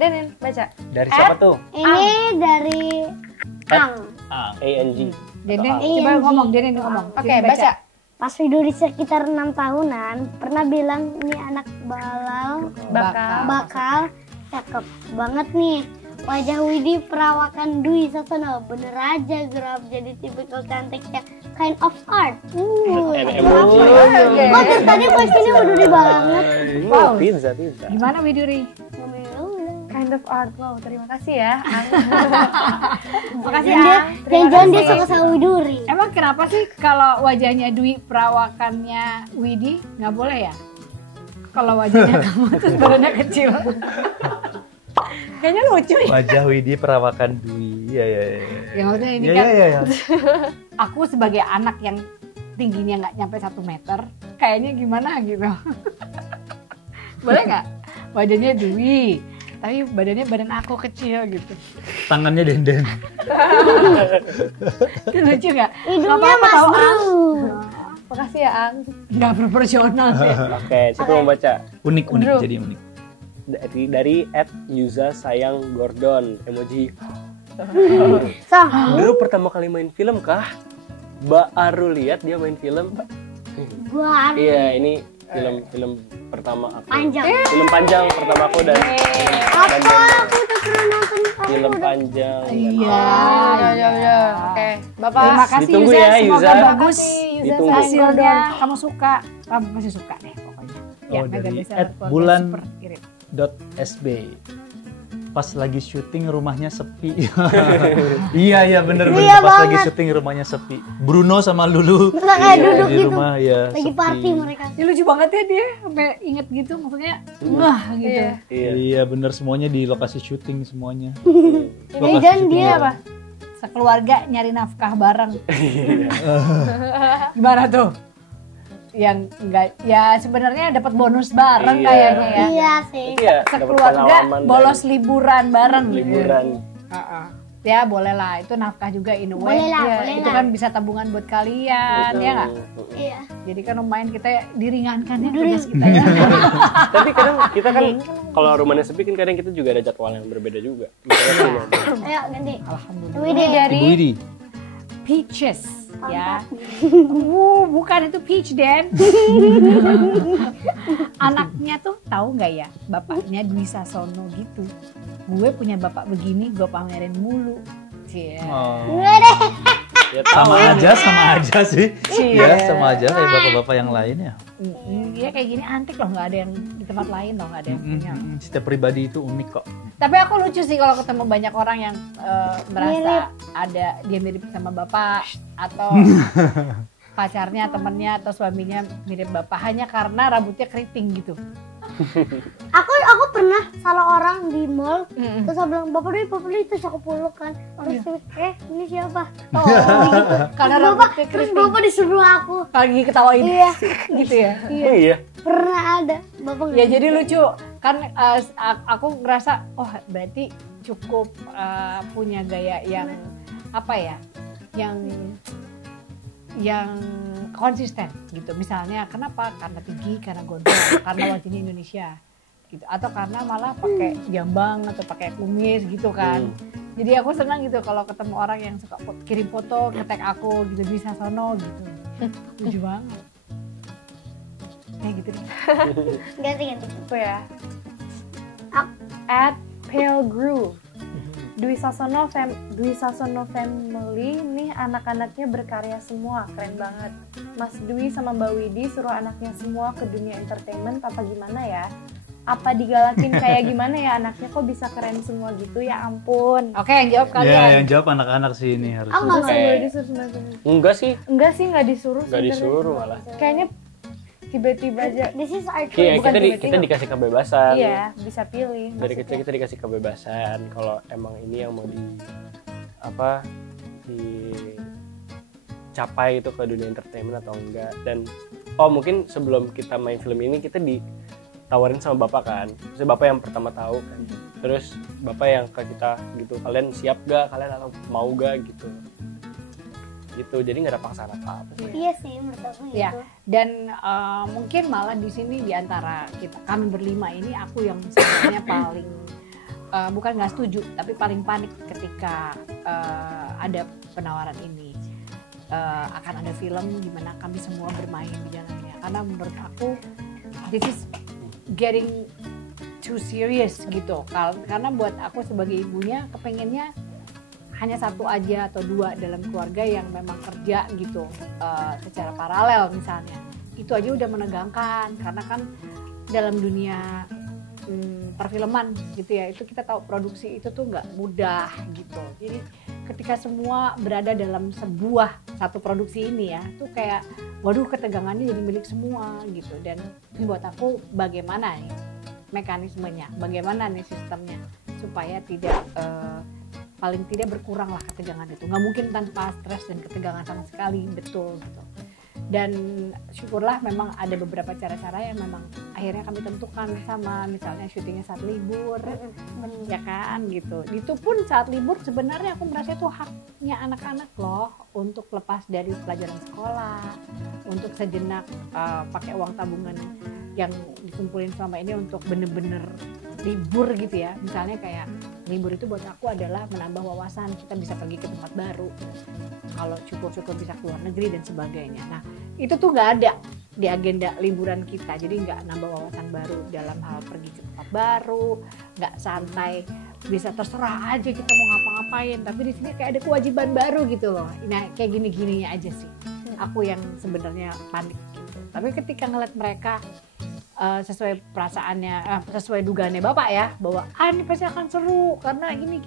Denen, baca. Dari siapa tuh? Ini dari Ang. ANG. Denen, Ang. coba ngomong, Denen ngomong. Oke, Denen baca. Pas Widuri sekitar 6 tahunan pernah bilang ini anak bakal cakep banget nih. Wajah Widi perawakan Dwi Sasono bener aja gerap jadi tipikal cantiknya kind of art. Kok dari tadi posisinya Widuri banget. Wow, pizza. Gimana Widuri? Kind of art. Wow, terima kasih ya. Makasih Jangan-jangan dia suka sama Widuri. Emang kenapa sih kalau wajahnya Dwi perawakannya Widi nggak boleh ya? Kalau wajahnya kamu terus badannya kecil. Kayaknya lucu ya. Wajah Widi perawakan Dwi. Iya. Ya maksudnya ini Iya, kan iya. aku sebagai anak yang tingginya nggak nyampe 1 meter, kayaknya gimana gitu. Boleh nggak? Wajahnya Dwi, tapi badan aku kecil gitu. Tangannya Denden. Itu lucu nggak? Hidungnya Mas Bro. Makasih ya, Ang. Nggak proporsional sih. Oke, siapa mau baca? Unik Bro. jadi unik. Dari @yuza sayang Gordon emoji. Sah, Dulu pertama kali main film kah? Baru lihat dia main film. gua Iya, ini film pertama aku. panjang. Film panjang pertama aku dan Apa? Aku udah pernah nonton film panjang. Iya. Ya. Oke, Bapak. Terima kasih Ditunggu Yuza, ya, semoga Yuza. bagus Ditunggu. hasilnya. Kamu suka, kamu pasti suka deh pokoknya. Oh, Mega dari Bestseller Keluarga @bulan. Super Iring. .sb. Pas lagi syuting rumahnya sepi. Iya bener Iya pas lagi banget. syuting rumahnya sepi. Bruno sama Lulu Terus kayak duduk di gitu. rumah ya. Lagi sepi. party mereka. Ya, lucu banget ya dia sampai inget gitu, maksudnya wah gitu. Iya. Iya. Iya bener semuanya di lokasi syuting semuanya. Ini Lokasi dan syuting dia bareng. apa? Sekeluarga nyari nafkah bareng. Gimana tuh? Yang enggak ya sebenarnya dapat bonus bareng Iya. kayaknya ya. Iya sih. Iya, dapat Sekeluarga pengalaman bolos dan liburan bareng. liburan. Ya boleh lah, itu nafkah juga in a way. Boleh lah, Iya, boleh itu lah. kan bisa tabungan buat kalian, ya nggak? Iya. Jadi kan lumayan kita diringankan ya tugas kita ya. Tapi kadang kita kan kalau rumahnya sepi kan kadang kita juga ada jadwal yang berbeda juga. Misalnya film. Ayo ganti. Alhamdulillah. Widi dari Ibu Widi. Peaches ya. Bukan itu peach Dan. Anaknya tuh tahu nggak ya, bapaknya Dwi Sasono gitu. Gue punya bapak begini, gue pamerin mulu. Cie. Oh. Ya, tahu. Sama aja sih. Iya. Ya sama aja kayak bapak-bapak yang lain ya. Iya kayak gini antik loh, nggak ada yang di tempat lain loh, nggak ada yang punya. Setiap pribadi itu unik kok. Tapi aku lucu sih kalau ketemu banyak orang yang merasa ada dia mirip sama bapak atau pacarnya, temennya atau suaminya mirip bapak hanya karena rambutnya keriting gitu. Aku pernah salah orang di mall. Terus aku bilang bapak Dwi terus aku peluk kan. Terus ini siapa? Oh, gitu. Karena rambutnya Terus keriting. bapak disuruh aku. Lagi ketawain. Iya. Gitu ya. Oh iya. Pernah ada bapak. Ya jadi lucu kan aku ngerasa oh berarti cukup punya gaya yang apa ya, yang konsisten gitu. Misalnya kenapa? Karena tinggi, karena gondrong, karena wajahnya Indonesia gitu, atau karena malah pakai jambang atau pakai kumis gitu kan. Jadi aku senang gitu kalau ketemu orang yang suka kirim foto, nge-tag aku gitu, bisa sono gitu. Lucu banget. gitu deh. Ganti. Apa ya? At Pale Groove. Dwi Sasono Family nih anak-anaknya berkarya semua, keren banget. Mas Dwi sama Mbak Widi suruh anaknya semua ke dunia entertainment, apa gimana ya? Apa digalakin kayak gimana ya anaknya kok bisa keren semua gitu, ya ampun. Oke, yang jawab kalian. Ya, yang jawab anak-anak sih ini harus. Enggak sih, Enggak sih, nggak disuruh. nggak sebenarnya. disuruh malah. Kayaknya tiba-tiba aja. This is our Iya, Bukan kita tiba-tiba. dikasih kebebasan. Iya, bisa pilih. Dari maksudnya. kecil kita dikasih kebebasan kalau emang ini yang mau dicapai itu ke dunia entertainment atau enggak. Dan mungkin sebelum kita main film ini kita ditawarin sama bapak kan, terus bapak yang pertama tahu kan, terus bapak yang ke kita gitu, kalian siap gak, kalian atau mau gak gitu, jadi nggak ada paksaan apa-apa sih. Iya sih menurut aku gitu. Ya, dan mungkin malah di sini di antara kami berlima ini aku yang sebenarnya paling bukan nggak setuju, tapi paling panik ketika ada penawaran ini. Akan ada film di mana kami semua bermain di dalamnya. Karena menurut aku this is getting too serious gitu. Karena buat aku sebagai ibunya kepengennya hanya satu aja atau dua dalam keluarga yang memang kerja gitu secara paralel misalnya. Itu aja udah menegangkan karena kan dalam dunia perfilman gitu ya, itu kita tahu produksi itu tuh nggak mudah gitu. Jadi ketika semua berada dalam satu produksi ini ya, tuh kayak waduh ketegangannya jadi milik semua gitu. Dan buat aku bagaimana nih mekanismenya, bagaimana nih sistemnya supaya tidak paling tidak berkurang lah ketegangan itu. Nggak mungkin tanpa stres dan ketegangan sama sekali, betul gitu. Dan syukurlah memang ada beberapa cara-cara yang memang akhirnya kami tentukan sama, misalnya syutingnya saat libur, ya kan gitu. Itu pun saat libur sebenarnya aku merasa itu haknya anak-anak loh untuk lepas dari pelajaran sekolah, untuk sejenak pakai uang tabungan yang dikumpulin selama ini untuk bener-bener libur gitu ya. Misalnya kayak libur itu buat aku adalah menambah wawasan, kita bisa pergi ke tempat baru, kalau syukur-syukur bisa keluar negeri dan sebagainya. Nah itu tuh nggak ada di agenda liburan kita, jadi nggak nambah wawasan baru dalam hal pergi ke tempat baru, nggak santai, bisa terserah aja kita mau ngapa-ngapain, tapi di sini kayak ada kewajiban baru gitu loh. Nah kayak gini-gininya aja sih aku yang sebenarnya panik gitu. Tapi ketika ngeliat mereka sesuai perasaannya, sesuai dugaannya bapak ya, bahwa ini pasti akan seru karena gini.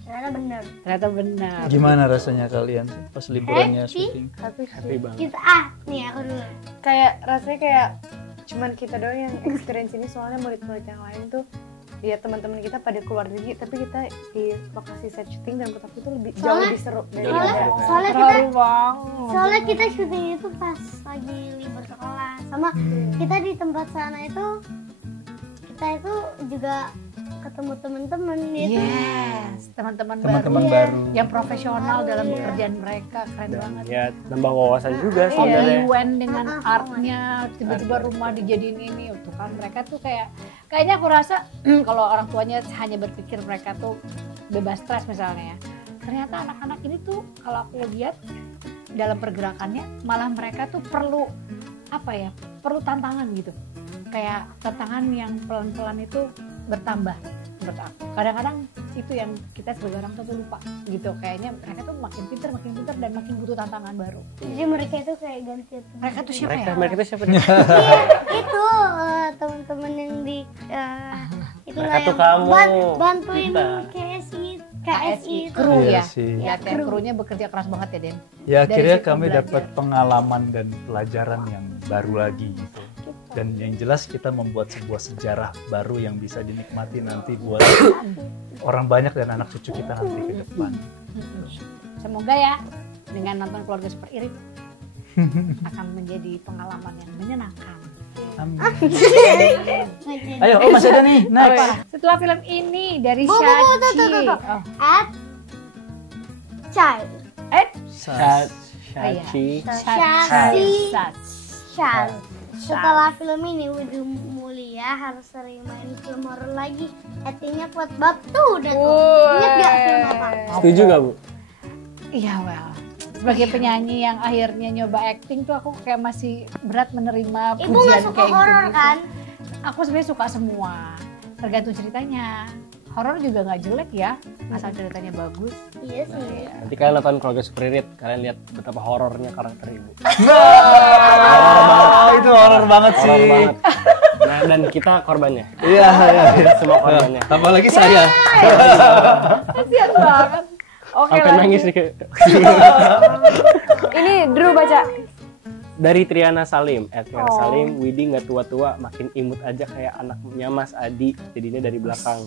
Ternyata benar. Gimana rasanya kalian pas liburannya syuting? Happy banget. Kita nih aku dulu. Kayak rasanya kayak cuman kita doang yang experience ini, soalnya murid-murid yang lain tuh ya teman-teman kita pada keluar negeri, tapi kita di lokasi set syuting dan menurut aku itu jauh lebih seru Soalnya kita syuting itu pas lagi libur sekolah, sama kita di tempat sana itu kita itu juga ketemu teman-teman gitu. Yes, teman-teman Teman-teman baru baru. yang profesional dalam pekerjaan mereka, keren banget. Ya nambah wawasan juga sebenarnya. UN dengan artnya, tiba-tiba rumah dijadiin ini, tuh kan mereka tuh kayaknya aku rasa kalau orang tuanya hanya berpikir mereka tuh bebas stres misalnya ya, ternyata anak-anak ini tuh kalau aku lihat dalam pergerakannya malah mereka tuh perlu tantangan gitu, kayak tantangan yang pelan-pelan itu bertambah menurut aku. Kadang-kadang itu yang kita sebagai orang tua tuh lupa gitu, kayaknya mereka tuh makin pintar dan makin butuh tantangan baru. Jadi mereka itu kayak ganti. Mereka tuh siapa ya? Mereka itu siapa nih? Itu teman-teman yang di itu Mereka tuh yang kamu, bantuin kita. KSI itu. Kru Iya ya. sih. Ya, krunya bekerja keras banget ya, Den. Ya Dari akhirnya situ kami belajar. dapat pengalaman dan pelajaran yang baru lagi gitu. Dan yang jelas kita membuat sebuah sejarah baru yang bisa dinikmati nanti buat orang banyak dan anak cucu kita nanti ke depan. Semoga ya dengan nonton Keluarga Super Irit akan menjadi pengalaman yang menyenangkan. Amin. Ayo, masih ada nih. Next. Apa? Setelah film ini dari Bu, Shachi. tuh. At Child. Shachi. Shachi. Shachi. Child. Setelah film ini Widi Mulia harus sering main film horor lagi. Actingnya kuat bab tuh udah tuh. Ingat gak film apa? Setuju gak Bu? Iya, well. sebagai penyanyi yang akhirnya nyoba acting tuh aku kayak masih berat menerima Ibu nggak pujian suka kayak horor gitu. kan? Aku sebenarnya suka semua, tergantung ceritanya. Horor juga nggak jelek ya, asal ceritanya bagus. Iya sih. Nanti kalian nonton Keluarga Superirit, kalian lihat betapa horornya karakter ibu. Itu horor banget sih. Horor banget. Nah, dan kita korbannya. Iya, iya. Kita semua korbannya. Apalagi saya. Kasian banget. Oke Sampai lah. nangis nih. Ini Drew baca. Dari Triana Salim, Triana Salim, Widi nggak tua-tua, makin imut aja kayak anaknya Mas Adi, jadinya dari belakang.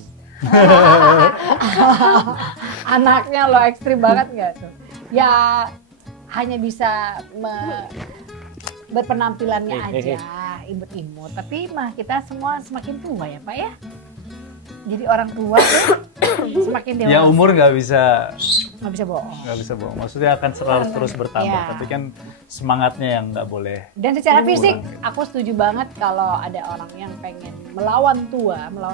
Anaknya lo ekstrim banget nggak tuh? Ya hanya bisa berpenampilannya aja imut-imut, tapi mah kita semua semakin tua ya Pak ya. Jadi orang tua tuh semakin dewasa. Ya umur nggak bisa bohong. nggak bisa bohong. Maksudnya akan selalu terus bertambah, Iya. tapi kan semangatnya yang nggak boleh. Dan secara fisik, aku setuju banget kalau ada orang yang pengen melawan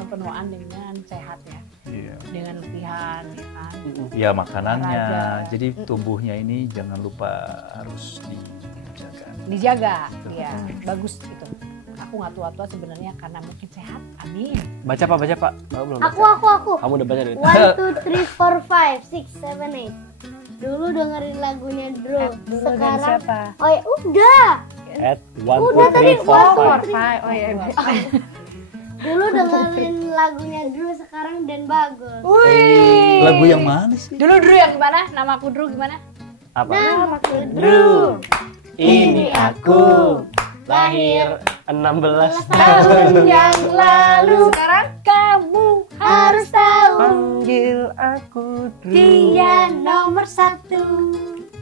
penuaan dengan sehat ya, Iya. dengan latihan, ya kan. Ya makanannya, Olahraga. jadi tubuhnya ini jangan lupa harus dijaga. Dijaga, ya bagus itu. Aku nggak tua-tua sebenarnya karena mungkin sehat, amin. Baca Pak, baca Pak. Belum baca. Aku. Kamu udah baca dari 1, 2, 3, 4, 5, 6, 7, 8. Dulu dengerin lagunya Drew. Dengan Sekarang, siapa? oh ya udah. At 1, Udah 2, tadi, 3, 4, 5. Oh iya. Dulu dengerin lagunya Drew, sekarang Dan Bagus. Lagu yang mana sih? Dulu Drew yang gimana? Nama aku Drew gimana? Apa? Namaku Drew. Ini aku lahir 16 tahun yang lalu. Sekarang kamu Harus tahu panggil aku Drew. dia nomor 1.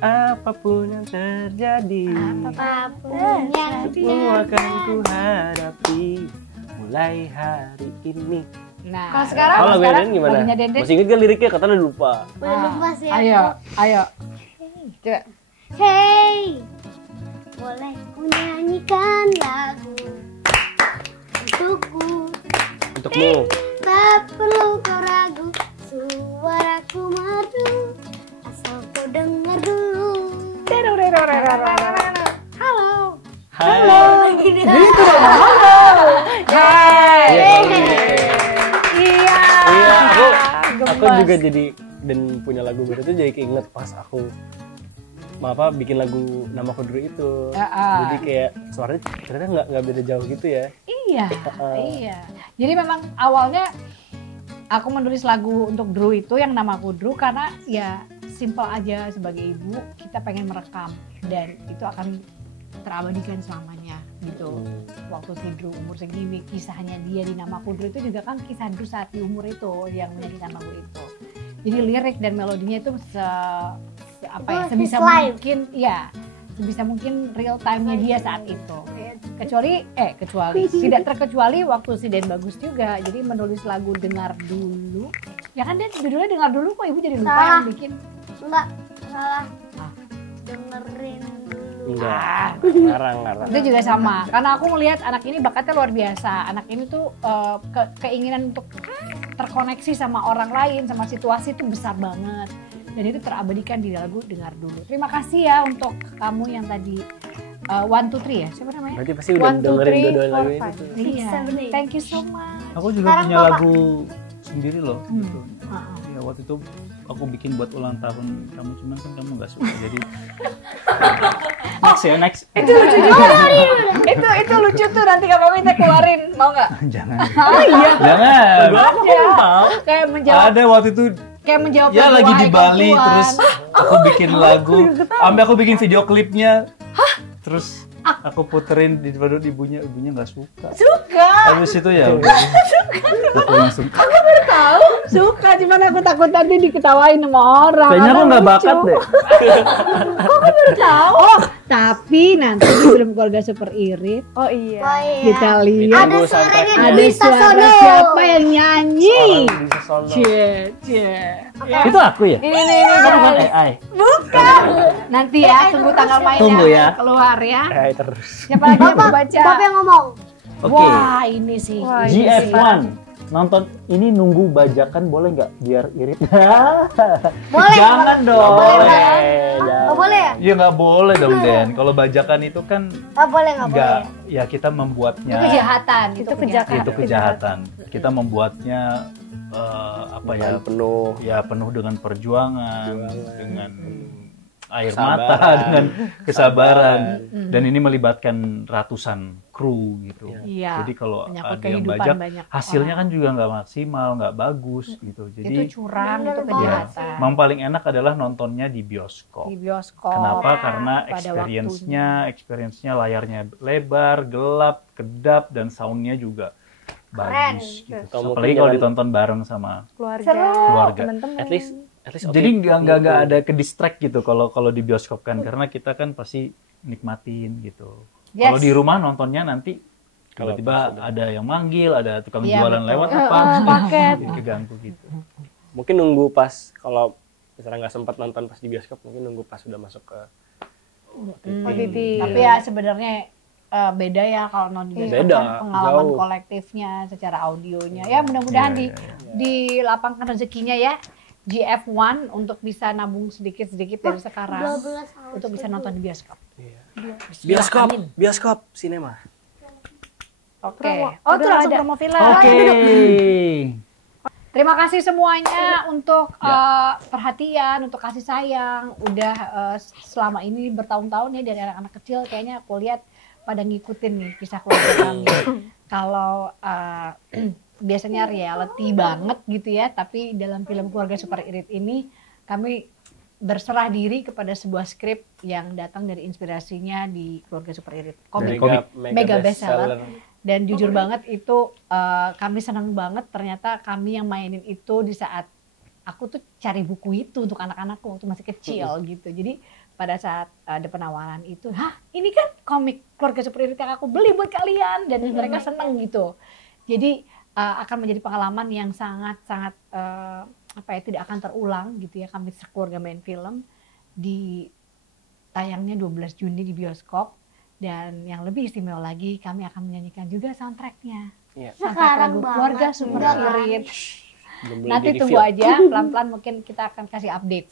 Apapun yang terjadi, Apapun yang semua dia akan ku hadapi mulai hari ini. Nah, Kalau sekarang? Kalau lagu Denden gimana? lagunya Denden. Masih inget kan liriknya? Katanya udah lupa. Udah lupa sih aku. Ayo. Coba. Hey, boleh ku nyanyikan lagu untukku. Untukmu. Tak perlu kau ragu, suaraku merdu, asal kau dengar dulu. Halo. Halo. Iya. Iya, aku Gemes. juga jadi dan punya lagu baru itu jadi keinget pas aku bikin lagu Namaku Drew itu. Jadi kayak suaranya ternyata nggak beda jauh gitu ya. Iya. Jadi memang awalnya aku menulis lagu untuk Drew itu yang Namaku Drew karena ya simple aja, sebagai ibu kita pengen merekam dan itu akan terabadikan selamanya gitu. Waktu si Drew umur segini, kisahnya dia di Namaku Drew itu juga kan kisah Drew saat di umur itu yang menyanyikan lagu itu. Jadi lirik dan melodinya itu sebisa mungkin ya, sebisa mungkin real time-nya dia saat itu. Kecuali tidak terkecuali waktu si Den Bagus juga. Jadi menulis lagu Dengar Dulu. Ya kan Den judulnya Dengar Dulu, kok ibu jadi lupa Salah. yang bikin? Enggak, salah. Dengerin dulu. Enggak. Ngarang. Itu juga sama, karena aku melihat anak ini bakatnya luar biasa. Anak ini tuh keinginan untuk terkoneksi sama orang lain, sama situasi itu besar banget. Dan itu terabadikan di lagu Dengar Dulu. Terima kasih ya untuk kamu yang tadi 1, 2, 3 ya, siapa namanya? Berarti pasti udah 1, 2, dengerin 3, dua-dua lagu 4, itu. 5. Iya, 6, 7, 8. thank you so much. Aku juga Sekarang punya Bapak. lagu sendiri loh. Gitu. Heeh. Ya waktu itu aku bikin buat ulang tahun kamu, cuman kan kamu nggak suka jadi. Next. Itu lucu juga. itu lucu tuh, nanti kamu minta keluarin, mau nggak? Jangan. Oh iya. Jangan. Kayak menjawab Ada waktu itu menjawab ya lagu lagi di Hai Bali Perempuan. terus aku bikin lagu, aku bikin video klipnya. Terus aku puterin di ibunya nggak suka. Habis itu ya udah. Aku langsung. Suka, cuman aku takut nanti diketawain sama orang. Kayaknya aku nggak bakat deh. Oh, tapi nanti di film Keluarga Super Irit Oh iya. Oh iya. kita lihat Ada Tunggu suaranya sampai- ada Dwi suara Sasono. siapa yang nyanyi. Orang bisa sono. Cie. Itu aku ya? Ini. Kan bukan AI. Nanti ya, tunggu tanggal mainnya Tunggu ya. keluar ya. AI terus. Siapa lagi yang mau baca? Bapak yang ngomong. Oke. Wah, ini sih. Wah, GF1 nonton ini nunggu bajakan boleh nggak biar irit? Boleh. Jangan dong. Oh, boleh ya? Ya nggak boleh dong Den. Kalau bajakan itu kan Oh, boleh nggak boleh? nggak, ya kita membuatnya Itu kejahatan, Itu kejahatan. itu kejahatan. Kita membuatnya apa ya, penuh penuh dengan perjuangan, dengan air Kesabaran. mata, dengan kesabaran, dan ini melibatkan ratusan kru gitu. Iya. Jadi kalau Menyangkut ada yang kehidupan bajak, banyak hasilnya orang. kan juga nggak maksimal, nggak bagus gitu. Jadi Itu curang, itu ya, kejahatan. memang paling enak adalah nontonnya di bioskop. Di bioskop. Kenapa? Karena pada experience-nya layarnya lebar, gelap, kedap, dan sound-nya juga bagus gitu. Atau mungkin Apalagi kalau jangan- ditonton bareng sama Keluarga, keluarga. teman-teman. at least Jadi nggak ada ke distract gitu kalau di bioskop kan, karena kita kan pasti nikmatin gitu. Yes. Kalau di rumah nontonnya nanti Kalau tiba-tiba pas ada yang manggil, ada tukang Iya, jualan betul. lewat apa, paket. jadi keganggu gitu. mungkin nunggu pas kalau misalnya nggak sempat nonton pas di bioskop, mungkin nunggu pas sudah masuk ke OTT. Tapi ya sebenarnya beda ya kalau nonton di bioskop Beda, kan pengalaman jauh. kolektifnya secara audionya. Ya mudah-mudahan Iya, dilapangkan rezekinya ya. GF1 untuk bisa nabung sedikit-sedikit dari sekarang 12 tahun. untuk bisa nonton di bioskop. bioskop, Amin. bioskop, sinema. Oke. Oh, Itu tuh langsung ada. promo film. Oke. Terima kasih semuanya untuk perhatian, untuk kasih sayang. Udah selama ini bertahun-tahun ya dari anak-anak kecil kayaknya aku lihat pada ngikutin nih kisah keluarga kami. Kalau biasanya reality banget gitu ya, tapi dalam film Keluarga Super Irit ini kami berserah diri kepada sebuah skrip yang datang dari inspirasinya di Keluarga Super Irit. Komik mega bestseller. Dan jujur banget itu kami senang banget, ternyata kami yang mainin itu di saat aku tuh cari buku itu untuk anak-anakku waktu masih kecil gitu. Jadi pada saat ada penawaran itu, hah ini kan komik Keluarga Super Irit yang aku beli buat kalian, dan mereka seneng gitu. Jadi akan menjadi pengalaman yang sangat-sangat tidak akan terulang gitu ya, kami sekeluarga main film di tayangnya 12 Juni di bioskop. Dan yang lebih istimewa lagi, kami akan menyanyikan juga soundtracknya. Iya. Soundtrack Sekarang lagu banget. Keluarga Super Udah Irit. Belum boleh Nanti di tunggu reveal. aja, pelan-pelan mungkin kita akan kasih update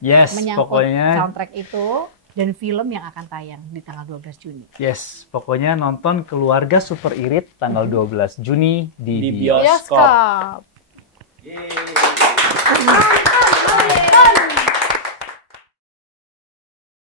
Yes, menyangkut pokoknya soundtrack itu dan film yang akan tayang di tanggal 12 Juni. yes, pokoknya nonton Keluarga Super Irit tanggal 12 Juni di Di bioskop. bioskop. Bioskop.